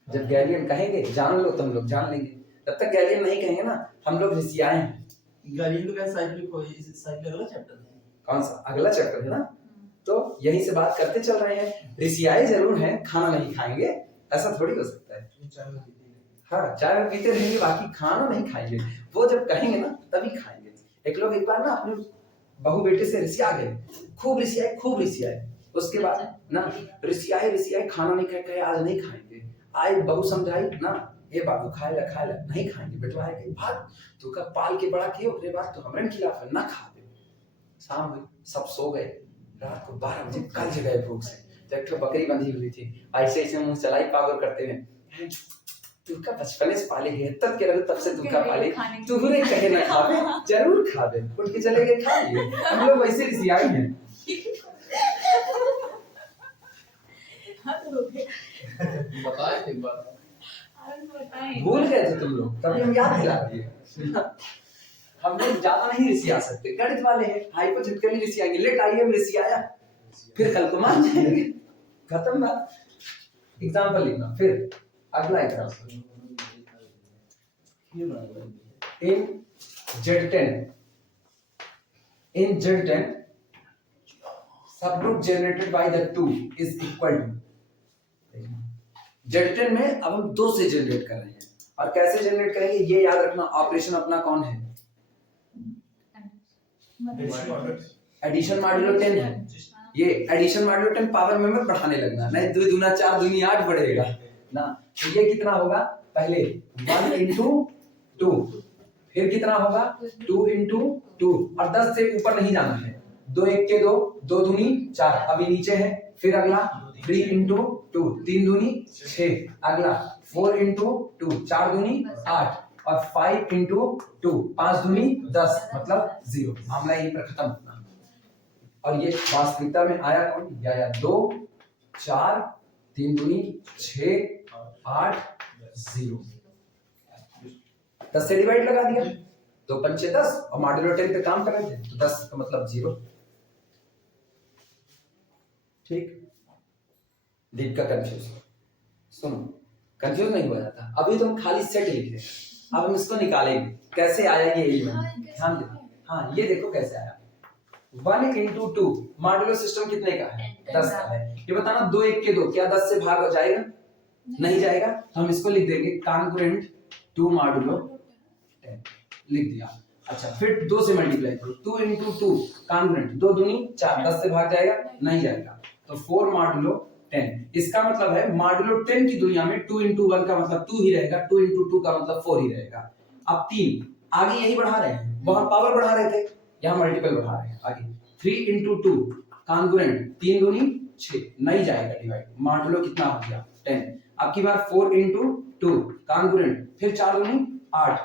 जब गैलियन कहेंगे जान लो तो हम लोग जान लेंगे, तब तक गैलियन नहीं कहेंगे ना हम लोग रिसियाए हैं। गैलीलियो तो क्या साइक्लिक हो, इस साइक्लिक अगला चैप्टर है। कौन सा अगला चैप्टर है ना, तो यहीं से बात करते चल रहे हैं। रिसियाए जरूर हैं, खाना नहीं खाएंगे ऐसा थोड़ी हो सकता है। हाँ चाय में पीते रहेंगे, बाकी खाना नहीं खाएंगे, वो जब कहेंगे ना तभी खाएंगे। एक लोग एक बार ना अपने बहू बेटे से रिसिया गए, खूब रिसियाए, उसके बाद ना रिसियाए खाना नहीं खाए, आज नहीं खाएंगे। आए बहू समझाई ना, ये बाबू खाए ला नहीं खाएंगे बेटवा है के बाद तो का पाल के बड़ा के ओकरे बाद तो हमरे खिलाफ है ना खा दे। शाम हुई सब सो गए, रात को 12 बजे कल जगह भूख से, तो बकरी बंधी हुई थी, ऐसे ऐसे मुंह चलाई पागल करते हैं, तुका बचपने से पाले है तब के रहो तब से तुका पाले, तुहरे कहे ना खावे जरूर खावे, उठ के चले गए खा लिए। हम लोग वैसे रिसियाई हैं। बताए थे एक बार, भूल गए थे तुम लोग, तभी हम याद दिला दिए। हम लोग ज्यादा नहीं रिसिया सकते, गणित वाले हैं, हाइपोथेटिकली रिसियाएंगे, लेट आइए हम रिसियाया फिर कल को मान जाएंगे, खत्म बात। एग्जांपल लिखना, फिर अगला example in Z10 subgroup generated by the 2 is equal to Z10 में अब हम 2 से जनरेट कर रहे हैं, और कैसे जनरेट करेंगे ये याद रखना। ऑपरेशन अपना कौन है, एडिशन मॉड्यूलो 10 है, ये एडिशन मॉड्यूलो 10 पावर में बढ़ाने लगना, नहीं 2 दूना 4 दूनी 8 बढ़ेगा ना, तो ये कितना होगा पहले 1 into 2, फिर कितना होगा 2 into 2, और 10 से ऊपर नहीं जाना है, 2 1 के 2, 2 दूनी 4, अभी नीचे है, फिर अगला 3 into 2, 3 दूनी 6, अगला 4 into 2, 4 दूनी 8, और 5 into 2, 5 दूनी 10, मतलब 0। मामला यहीं पर खत्म होना। और ये वास्तविकता में आया कौन, या 2 4 3 दूनी 6 8 0, 10 से डिवाइड लगा दिया, 2 पंचे 10, और मॉड्यूलो 10 पे काम कर रहे थे तो 10 का मतलब 0। ठीक, दीप का कंफ्यूज, सुनो कंफ्यूज नहीं हुआ जाता, अभी तो हम खाली सेट लिख रहे हैं, अब हम इसको निकालेंगे कैसे आया ये एलिमेंट, ध्यान देना। हाँ ये देखो कैसे आया, 1 into 2, मॉड्यूलो सिस्टम कितने का है 10 का है, ये बताना 2 1 के 2 क्या 10 से भाग हो जाएगा, नहीं जाएगा, तो हम इसको लिख देंगे कॉन्ग्रुएंट 2 मॉड्यूलो 10, लिख दिया। अच्छा फिर 2 से मल्टीप्लाई करो, 2 into 2 कॉन्ग्रुएंट, 2 दूनी 4, 10 से भाग जाएगा, नहीं जाएगा, तो 4 मॉड्यूलो 10। इसका मतलब है मॉड्यूलो 10 की दुनिया में 2 into 1 का मतलब 2 ही रहेगा, 2 into 2 का मतलब 4 ही रहेगा। अब 3 आगे यही बढ़ा रहे हैं, वहां पावर बढ़ा रहे थे, यहाँ मल्टीपल बढ़ा रहे हैं आगे, 3 into 2 कॉन्ग्रुएंट, 3 दूनी 6, नहीं जाएगा डिवाइड, मॉड्यूलो कितना हो गया 10। अब की बार 4 into 2 कॉन्ग्रुएंट, फिर 4 दूनी 8,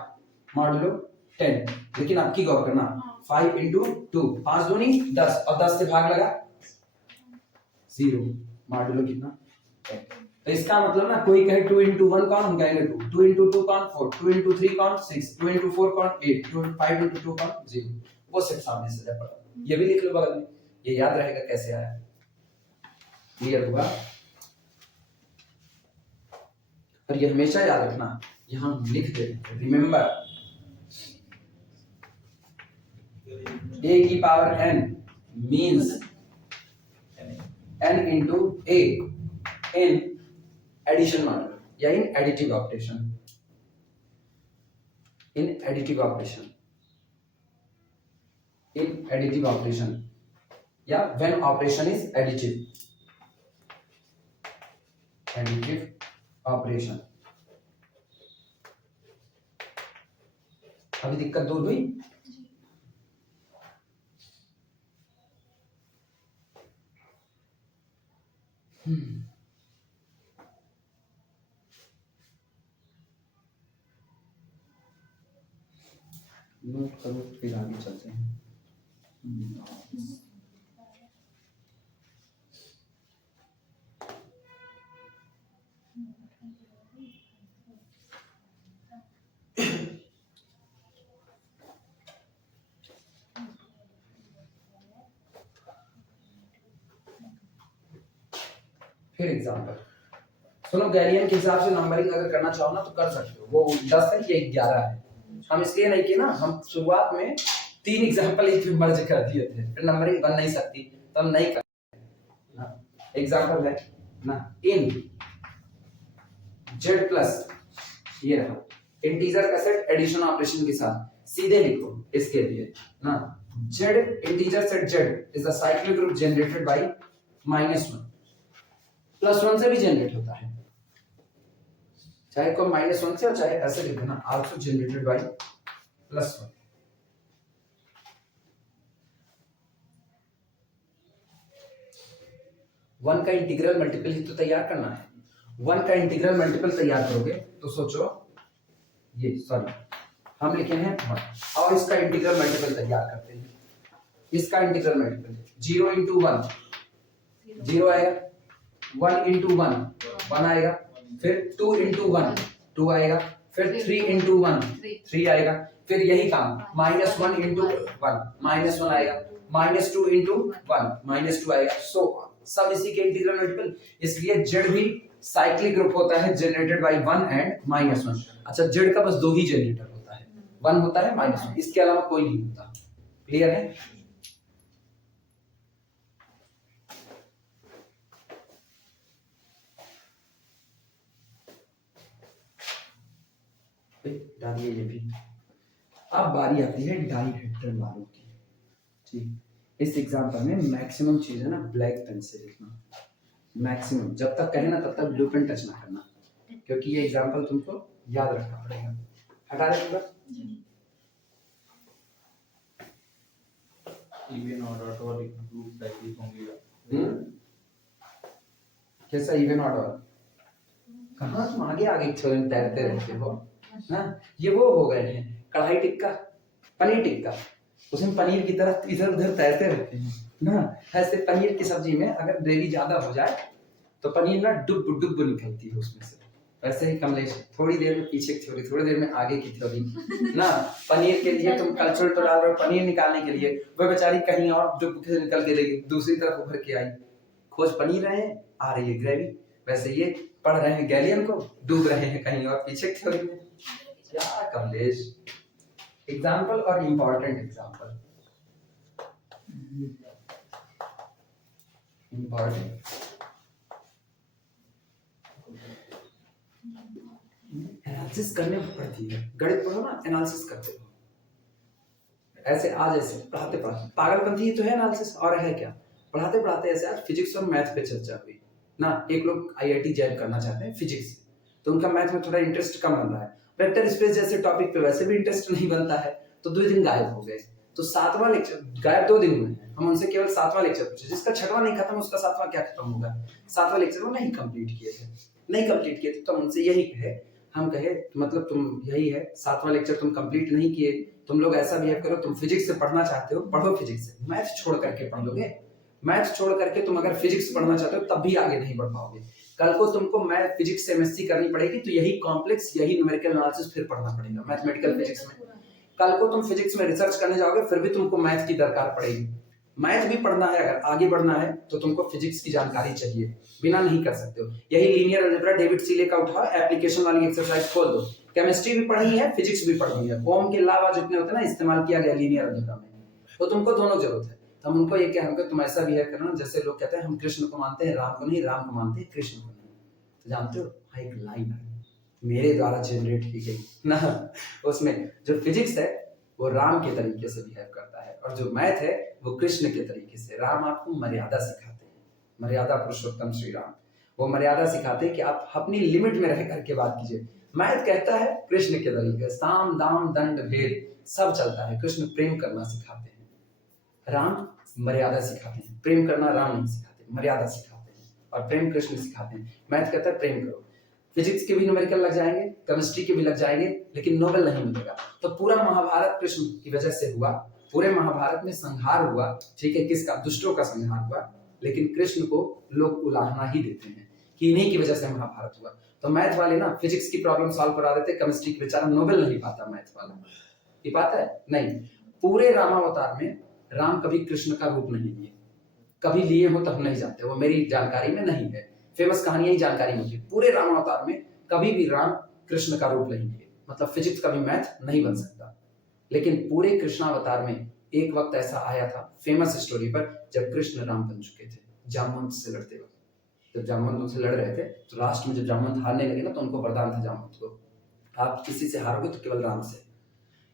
मॉड्यूलो 10, लेकिन आपकी गौर करना 5 into 2, 5 दूनी 10, और 10 से भाग लगा 0, मॉड्यूलो कितना 10। तो इसका मतलब ना कोई कहे 2 into 1 कौन, हम कहेंगे 2, 2 into 2 कौन 4, 2 into 3 कौन 6, 2 into 4 कौन 8, 5 into 2 कौन 0, वो सिर्फ सामने से जब पड़ा, ये भी लिख लो बगल में, ये याद रहेगा कैसे आया। क्लियर हुआ, और ये हमेशा याद रखना, यहां लिख दे, रिमेंबर a की power n means n into a in addition manner या in additive operation, in additive operation, in additive operation या when operation is additive, additive operation। अभी दिक्कत दूर हुई? नोट करो फिर आगे चलते हैं। फिर एग्जांपल सुनो, गैलियन के हिसाब से नंबरिंग अगर करना चाहो ना तो कर सकते हो। वो 10 है, ये 11 है। हम इसलिए नहीं किए ना, हम शुरुआत में 3 एग्जांपल एक में मर्ज कर दिए थे, फिर नंबरिंग बन नहीं सकती तो हम नहीं कर। एग्जांपल है ना, इन z प्लस ये रहा इंटीजर का सेट एडिशन ऑपरेशन के साथ, सीधे लिखो इसके लिए ना, z integer set z is the cyclic group generated bye -1। +1 से भी जनरेट होता है, चाहे को -1 से और चाहे ऐसे लिख देना आल्सो जनरेटेड बाय +1। वन का इंटीग्रल मल्टीपल ही तो तैयार करना है। वन का इंटीग्रल मल्टीपल तैयार करोगे तो सोचो, ये सॉरी हम लिखे हैं 1 और इसका इंटीग्रल मल्टीपल तैयार करते हैं। इसका इंटीग्रल मल्टीपल 0 into 1 0 आएगा, 1 into 1 1 आएगा, फिर 2 into 1 2 आएगा, फिर 3 into 1 3 आएगा, फिर यही काम -1 into 1 -1 आएगा, -2 into 1 -2 आएगा। सो सब इसी के इंटीग्रल मल्टीपल, इसलिए z भी साइक्लिक ग्रुप होता है जनरेटेड बाय 1 एंड -1। अच्छा, z का बस 2 ही जनरेटर होता है, 1 होता है -1, इसके अलावा कोई नहीं होता। क्लियर है? डालिए ये भी। अब बारी आती है डाइहेड्रल वालों की। ठीक, इस एग्जांपल में मैक्सिमम चीज है ना ब्लैक पेन से लिखना, मैक्सिमम। जब तक कहे ना तब तक ब्लू पेन टच ना करना, क्योंकि ये एग्जांपल तुमको याद रखना पड़ेगा। हटा दे पूरा। इवन ऑर्डर और ग्रुप टाइप होंगे। कैसा इवन ऑर्डर? कहाँ तुम आगे आगे थ्योरम तैरते रहते हो ना। ये वो हो गए हैं कढ़ाई टिक्का, पनीर टिक्का, उसमें पनीर की तरह इधर उधर तैरते रहते हैं ना। ऐसे पनीर की सब्जी में अगर ग्रेवी ज्यादा हो जाए तो पनीर ना डुब डुब निकलती है उसमें से। वैसे ही कमलेश, थोड़ी देर में पीछे की थ्योरी, थोड़ी देर में आगे की थ्योरी ना। पनीर के लिए तुम कल्चर तो डाल रहे हो, पनीर निकालने के लिए वह बेचारी कहीं और डुब के निकल के देगी, दूसरी तरफ उभर के आई। खोज पनीर रहे हैं, आ रही है ग्रेवी। वैसे ये पढ़ रहे हैं गैलियन को, डूब रहे हैं कहीं और पीछे थ्योरी में। क्या कमलेश, एग्जाम्पल और इम्पोर्टेंट एग्जाम्पल। इम्पोर्टेंट एनालिसिस करने पड़ती है। गणित पढ़ो ना, एनालिसिस करते हो। ऐसे आज ऐसे पढ़ाते पढ़ाते पागलपंथी तो है एनालिसिस, और है क्या। पढ़ाते पढ़ाते ऐसे आज फिजिक्स और मैथ पे चर्चा हुई ना। एक लोग आईआईटी जॉइन करना चाहते हैं फिजिक्स, तो उनका मैथ में थोड़ा इंटरेस्ट कम बन रहा है। वेक्टर स्पेस जैसे टॉपिक पे वैसे भी इंटरेस्ट नहीं बनता है, तो 2 दिन गायब हो गए। तो 7वां लेक्चर गायब 2 दिन में है। हम उनसे केवल 7वां लेक्चर पूछे, जिसका 6वां नहीं खत्म उसका 7वां क्या खत्म होगा। 7वां लेक्चर वो नहीं कंप्लीट किए थे, तो हम उनसे यही कहे, हम कहे मतलब तुम यही है 7वां लेक्चर तुम कंप्लीट नहीं किए, तुम लोग ऐसा बिहेव करो, तुम फिजिक्स से पढ़ना चाहते हो पढ़ो फिजिक्स से, मैथ छोड़ करके पढ़ लोगे। मैथ छोड़ करके तुम अगर फिजिक्स पढ़ना चाहते हो तब भी आगे नहीं बढ़ पाओगे। कल को तुमको मैथ फिजिक्स से एमएससी करनी पड़ेगी, तो यही कॉम्प्लेक्स, यही न्यूमेरिकल एनालिसिस फिर पढ़ना पड़ेगा मैथमेटिकल फिजिक्स में। कल को तुम फिजिक्स में रिसर्च करने जाओगे, फिर भी तुमको मैथ की दरकार पड़ेगी। मैथ भी पढ़ना है, अगर आगे बढ़ना है तो तुमको फिजिक्स की जानकारी चाहिए, बिना नहीं कर सकते हो। यही लीनियर अलजेब्रा डेविड सीले का उठाओ, एप्लीकेशन वाली एक्सरसाइज खोल दो। केमिस्ट्री भी पढ़नी है, फिजिक्स भी पढ़नी है। ओम के लॉ जितने होते हैं ना, इस्तेमाल किया गया लीनियर अलजेब्रा में। तो तुमको दोनों जरूरत है। तो हम उनको ये कह रहे हैं तुम ऐसा बिहेव करना जैसे लोग कहते हैं हम कृष्ण को मानते हैं राम को नहीं, राम को मानते हैं कृष्ण को नहीं। तो जानते हो वहाँ एक लाइन है मेरे द्वारा जनरेट की गई ना, उसमें जो फिजिक्स है वो राम के तरीके से बिहेव करता है और जो मैथ है वो कृष्ण के तरीके से। राम आपको मर्यादा सिखाते हैं, मर्यादा पुरुषोत्तम श्री राम, वो मर्यादा सिखाते हैं कि आप अपनी लिमिट में रह करके बात कीजिए। मैथ कहता है कृष्ण के तरीके, साम दाम दंड भेद सब चलता है। कृष्ण प्रेम करना सिखाते हैं, राम मर्यादा सिखाते हैं। प्रेम करना राम नहीं सिखाते, मर्यादा सिखाते हैं, और प्रेम कृष्ण सिखाते हैं। मैथ कहता है प्रेम करो। फिजिक्स के भी न्यूमेरिकल लग जाएंगे, केमिस्ट्री के भी लग जाएंगे, लेकिन नोबेल नहीं मिलेगा। तो पूरा महाभारत कृष्ण की वजह से हुआ, पूरे महाभारत में संहार हुआ, ठीक है, किसका? दुष्टों का संहार हुआ, लेकिन कृष्ण को लोग उलाहना ही देते हैं कि इन्हीं की वजह से महाभारत हुआ। तो मैथ वाले ना फिजिक्स की प्रॉब्लम सॉल्व करा देते, केमिस्ट्री के बेचारा नोबेल नहीं पाता मैथ वाला, ये पाता है नहीं। पूरे रामावतार में राम कभी कृष्ण का रूप नहीं लिए, कभी लिए हो तो हम नहीं जानते, वो मेरी जानकारी में नहीं है, फेमस कहानियां ही जानकारी मुझे। पूरे रामावतार में कभी भी राम कृष्ण का रूप नहीं लिए, मतलब फिजिक्स का भी मैथ नहीं बन सकता। लेकिन पूरे कृष्णावतार में एक वक्त ऐसा आया था, फेमस स्टोरी पर, जब कृष्ण राम बन चुके थे जामवंत से लड़ते वक्त। जब जामवंत उनसे लड़ रहे थे तो लास्ट में जब जामवंत हारने लगे ना तो उनको वरदान था जामवंत को, आप किसी से हारोगे तो केवल राम से,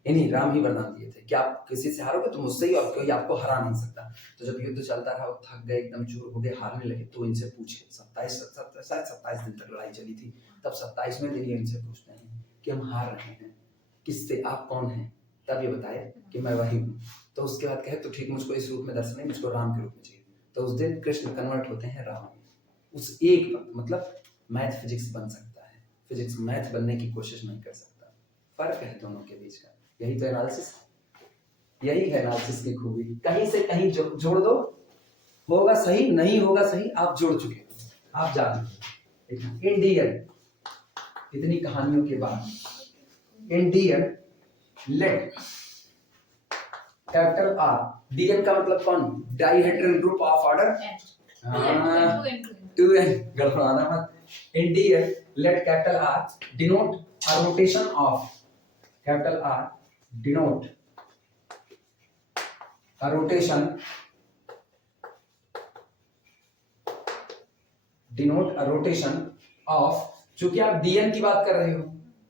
इन्हीं राम ही वरदान दिए थे कि आप किसी से हारोगे तो मुझसे ही, और कोई आपको हरा नहीं सकता। तो जब युद्ध चलता रहा, वो थक गए, एकदम चूर हो गए, हारने लगे, तो इनसे पूछे 27 दिन तक लड़ाई चली थी, तब 27वें दिन ये इनसे पूछते हैं कि हम हार रहे हैं, किससे? आप कौन हैं? तब ये बताए कि मैं वही हूँ। तो उसके बाद कहे तो ठीक, मुझको इस रूप में दर्शन नहीं, मुझको राम के रूप में चाहिए। तो उस दिन कृष्ण कन्वर्ट होते हैं राम में। उस एक वक्त मतलब मैथ फिजिक्स बन सकता है, फिजिक्स मैथ बनने की कोशिश नहीं कर सकता। फर्क है दोनों के बीच का, यही तो एनालिसिस, यही है एनालिसिस की खूबी। कहीं से कहीं जोड़ दो, होगा सही, नहीं होगा सही, आप जोड़ चुके, आप जान चुके। इंडियन, इतनी कहानियों के बाद, Indian let capital R, D N का मतलब कौन? Dihedral group of order two N, गड़बड़ाना मत। Indian let capital R denote a rotation of, capital R denote a rotation, denote a rotation of, चूंकि आप dn की बात कर रहे हो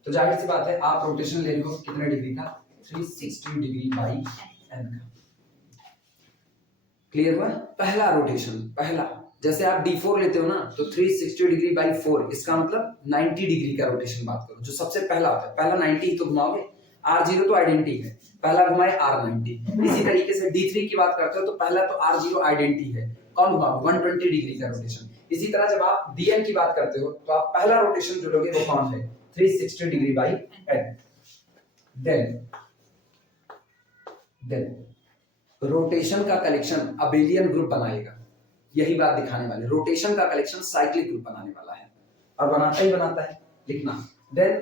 तो जाहिर सी बात है आप रोटेशन ले रहे हो कितने डिग्री का? 360 डिग्री बाई n का। क्लियर हुआ? पहला रोटेशन, पहला, जैसे आप d4 लेते हो ना तो 360 डिग्री बाई 4, इसका मतलब 90 डिग्री का रोटेशन बात करो, जो सबसे पहला होता है। पहला 90 तो घुमाओगे, R0 तो आइडेंटिटी है, पहला घुमाए R90। इसी तरीके से D3 की बात करते हो तो पहला तो R0 आइडेंटिटी है, कौन घुमाओ? 120 डिग्री का रोटेशन। इसी तरह जब आप Dn की बात करते हो तो आप पहला रोटेशन जो लोगे वो कौन है? 360 degree by n। Then rotation का कलेक्शन अबेलियन ग्रुप बनाएगा, यही बात दिखाने वाले। रोटेशन का कलेक्शन साइक्लिक ग्रुप बनाने वाला है, और बनाता ही बनाता है, लिखना। देन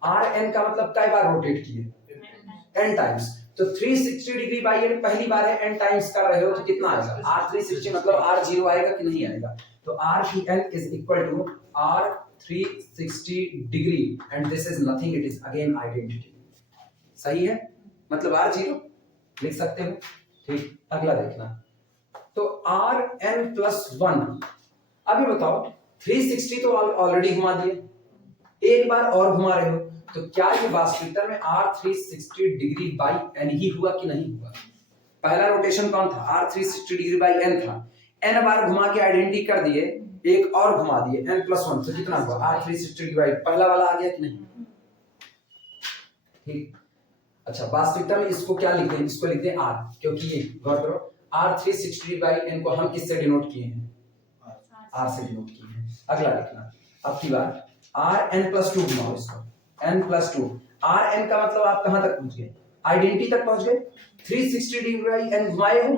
Rn का मतलब कई बार रोटेट किए? n times. तो 360 डिग्री बाई n पहली बार है, n टाइम्स कर रहे हो तो कितना आएगा? R360 मतलब R0 आएगा कि नहीं आएगा? तो R की n is equal to R360 degree, and this is nothing, it is again identity. सही है? मतलब R0 लिख सकते हो, ठीक। अगला देखना, तो Rn+1। अभी बताओ 360 तो ऑलरेडी घुमा दिए, एक बार और घुमा रहे हो, तो क्या ये वास्तविकता में R360 डिग्री बाई n ही हुआ कि नहीं हुआ? पहला रोटेशन कौन था? R360 डिग्री बाई n था, n बार घुमा के आइडेंटिटी कर दिए, एक और घुमा दिए n+1, तो कितना हुआ? R360 डिग्री बाई, पहला वाला आ गया कि नहीं? ठीक। अच्छा, वास्तविकता में इसको क्या लिखते हैं? इसको लिखते हैं R, क्योंकि ये गौर करो R360 बाई n को हम किससे डिनोट किए हैं? R से डिनोट किए हैं। अगला लिखना, अब की बार Rn+2 घुमाओ इसको, n+2। Rn का मतलब आप कहां तक पहुंच गए? आइडेंटिटी तक पहुंच गए। 360 डिग्री बाई n घुमाए हो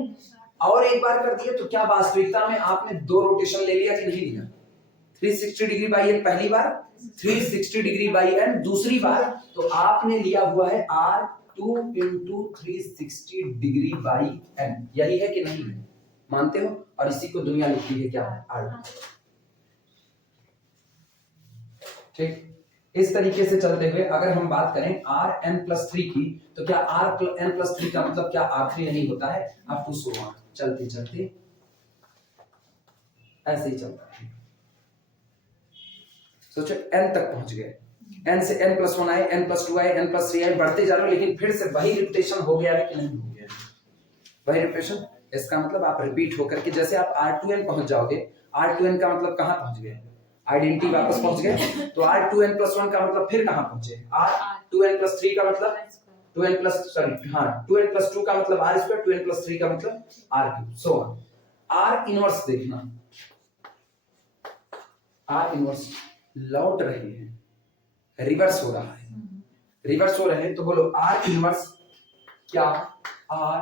और एक बार कर दिए, तो क्या वास्तविकता में आपने दो रोटेशन ले लिया कि नहीं लिया? 360 डिग्री बाई n पहली बार, 360 डिग्री बाई n दूसरी बार, तो आपने लिया हुआ है R2 into 360 degree by n। यही है कि नहीं है? मानते हो? और इसी को दुनिया लिखती है क्या? R। ठीक, इस तरीके से चलते हुए अगर हम बात करें आर एन प्लस थ्री की, तो क्या आर एन प्लस थ्री का मतलब क्या आखिरी नहीं होता है? अप टू सो ऑन, चलते चलते ऐसे ही चलता है। सोचो एन तक पहुंच गए, एन से एन प्लस वन आए, एन प्लस टू आए, एन प्लस थ्री आए, बढ़ते जा रहे हो, लेकिन फिर से वही रिपीटेशन हो गया है कि नहीं हो गया? वही रिपीटेशन। इसका मतलब आप रिपीट होकर के जैसे आप R2n पहुंच जाओगे, R2n का मतलब कहां पहुंच गए? आइडेंटिटी वापस पहुंच गए। तो R2n प्लस वन का मतलब फिर कहां पहुंचे? R2n प्लस थ्री का मतलब 2n प्लस सॉरी हाँ 2n प्लस टू का मतलब R square, 2n plus three का मतलब R3, सो R इनवर्स देखना, R इनवर्स लौट रहे हैं, रिवर्स हो रहा है, रिवर्स हो रहे हैं, तो बोलो R इनवर्स क्या R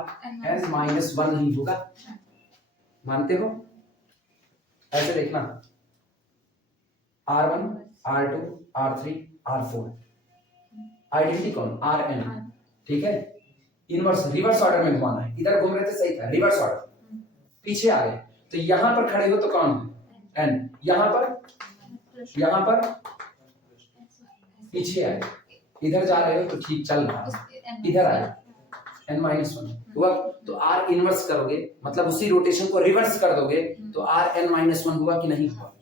n माइनस वन नहीं होगा? मानते हो? ऐसे देखना, R1 R2 R3 R4 identity कौन? Rn, ठीक है। इनवर्स रिवर्स ऑर्डर में घुमाना है, इधर घूम रहे थे सही था, रिवर्स ऑर्डर, पीछे आ गए, तो यहां पर खड़े हो तो कौन है? n, यहां पर पीछे आए, इधर जा रहे हो तो ठीक चल रहा है, इधर आए n माइनस वन हुआ, तो R इनवर्स करोगे मतलब उसी रोटेशन को रिवर्स कर दोगे, तो Rn माइनस वन हुआ कि नहीं हुआ?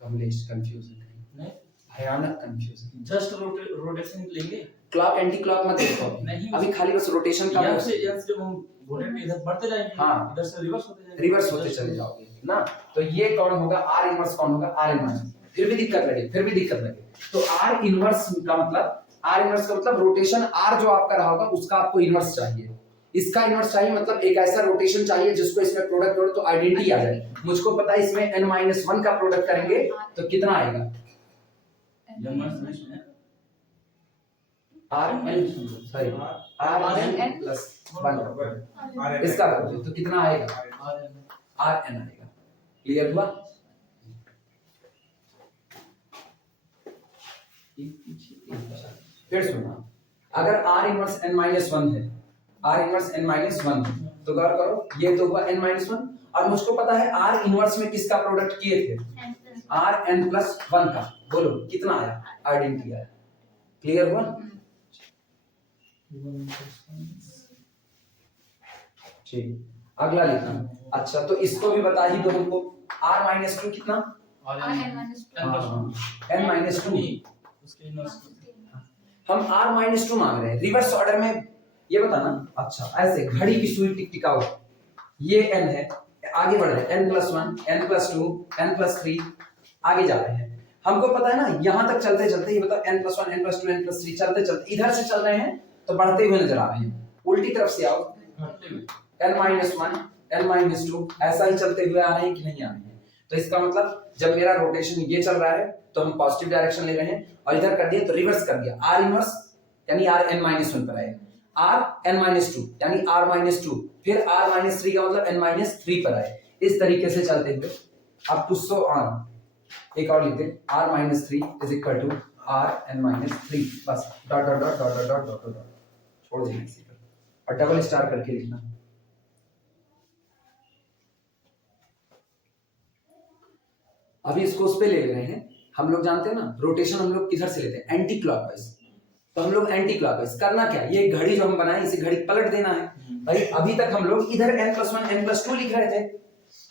कमलेश कंफ्यूजन नहीं, भयानक कंफ्यूजन। जस्ट रोटेशन लेंगे, क्लॉक एंटी क्लॉक मत देखो नहीं, अभी, खाली बस रोटेशन का यहाँ से जब हम घोड़े पे इधर बढ़ते जाएंगे, हाँ, इधर से रिवर्स होते जाएंगे, रिवर्स होते चले जाओगे ना, तो ये कौन होगा? R इनवर्स कौन होगा? Rn माइनस, फिर भी दिक्कत लगे, तो R इनवर्स का मतलब रोटेशन R जो आपका रहा होगा उसका आपको इनवर्स चाहिए, इसका इनवर्स चाहिए, मतलब एक ऐसा रोटेशन चाहिए जिसको इसमें प्रोडक्ट करो तो आइडेंटिटी आ जाए। मुझको पता है इसमें n-1 का प्रोडक्ट करेंगे तो कितना आएगा? Rn प्लस वन, इसका करोगे तो कितना आएगा? Rn आएगा। क्लियर हुआ? फिर सुनना, अगर R इनवर्स n-1 है, R इनवर्स n-1 है, तो गौर करो ये तो हुआ n-1, और मुझको पता है R इनवर्स में किसका प्रोडक्ट किए थे? Rn प्लस वन का, बोलो कितना आया? आइडेंटिटी आया। क्लियर हुआ? ठीक, अगला लिखना। अच्छा, तो इसको भी बता ही दो हमको, R-2 कितना? n-2, हम R-2 मांग रहे हैं, रिवर्स ऑर्डर में, ये बताना। अच्छा, ऐसे घड़ी की सुई टिक टिकाओ, ये n है, आगे बढ़ रहे हैं, n+1 n+2 n+3 आगे जा रहे हैं। हमको पता है ना, यहां तक चलते चलते ये बताओ n+1 n+2 n+3 चलते चलते इधर से चल रहे हैं तो बढ़ते हुए नजर आ रहे हैं, उल्टी तरफ से आओ, n-1 n-2 ऐसा ही चलते हुए आ रहे हैं कि नहीं आ रहे हैं? तो इसका मतलब जब मेरा रोटेशन ये चल रहा है तो हम पॉजिटिव डायरेक्शन ले रहे हैं, और इधर कर दिया तो रिवर्स कर दिया, R इनवर्स यानी Rn-1 पर आए, Rn-2 यानी R-2, फिर R-3 का मतलब n-3 पर आए। इस तरीके से चलते हुए अब टू सो ऑन, एक और लिखते हैं, R-3 is equal to Rn-3, बस dot dot dot dot dot dot dot छोड़ देना इसी पर, और डबल स्टार करके लिखना। अभी इसको उस पे ले रहे हैं, हम लोग जानते हैं ना रोटेशन हम लोग किधर से लेते हैं? एंटी क्लॉकवाइज, तो हम लोग एंटी क्लॉकवाइज करना क्या है, ये घड़ी जो हम बनाए इसे घड़ी पलट देना है भाई। अभी तक हम लोग इधर n+1 n+2 लिख रहे थे,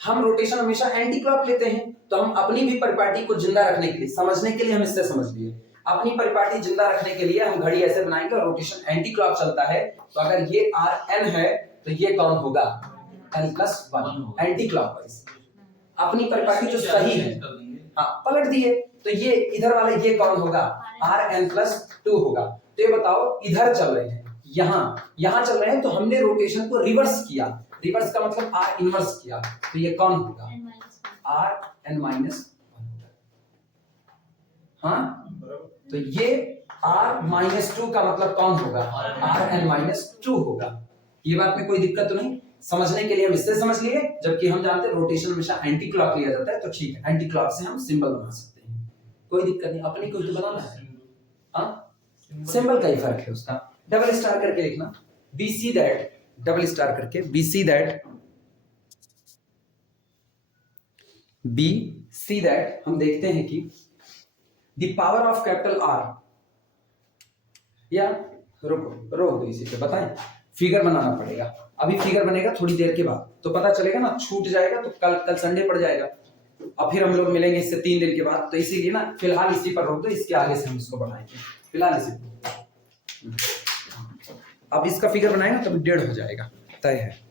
हम रोटेशन हमेशा एंटी क्लॉक लेते हैं, तो हम अपनी भी परिपाटी को जिंदा रखने के लिए, समझने के लिए हम इससे समझ लिए, अपनी परिपाटी जिंदा रखने के लिए हम घड़ी ऐसे बनाएंगे और रोटेशन एंटी क्लॉक चलता है, तो अगर ये Rn है तो ये कौन होगा? n+1 एंटी क्लॉकवाइज, अपनी परिपाटी जो सही है, हाँ पलट दिए, तो ये इधर वाले ये कौन होगा? Rn+2 होगा। तो ये बताओ इधर चल रहे हैं, यहाँ चल रहे हैं, तो हमने रोटेशन को रिवर्स किया, रिवर्स का मतलब R इनवर्स किया, तो ये कौन होगा? Rn-1। हाँ, तो ये R-2 का मतलब कौन होगा? Rn-2 होगा। ये बात में कोई दिक्कत तो नहीं, समझने के लिए हम इससे समझ लिए, जबकि हम जानते हैं रोटेशन हमेशा एंटी क्लॉक लिया जाता है, तो ठीक है, एंटी क्लॉक से हम सिंबल बना सकते हैं, कोई दिक्कत नहीं, अपनी को तो बनाना है, हाँ सिंबल का ही फर्क है उसका। डबल स्टार करके लिखना, BC दैट, डबल स्टार करके BC दैट हम देखते हैं कि the power of capital are, या रोक दो इसी पे, बताएं। फिगर बनाना पड़ेगा, अभी फिगर बनेगा थोड़ी देर के बाद तो पता चलेगा ना, छूट जाएगा तो कल संडे पड़ जाएगा और फिर हम लोग मिलेंगे इससे 3 दिन के बाद, तो इसीलिए ना फिलहाल इसी पर रोक दो, इसके आगे से हम इसको बढ़ाएंगे फिलहाल इसी पर। अब इसका फिगर बनाएगा तब 1.5 हो जाएगा, तय है।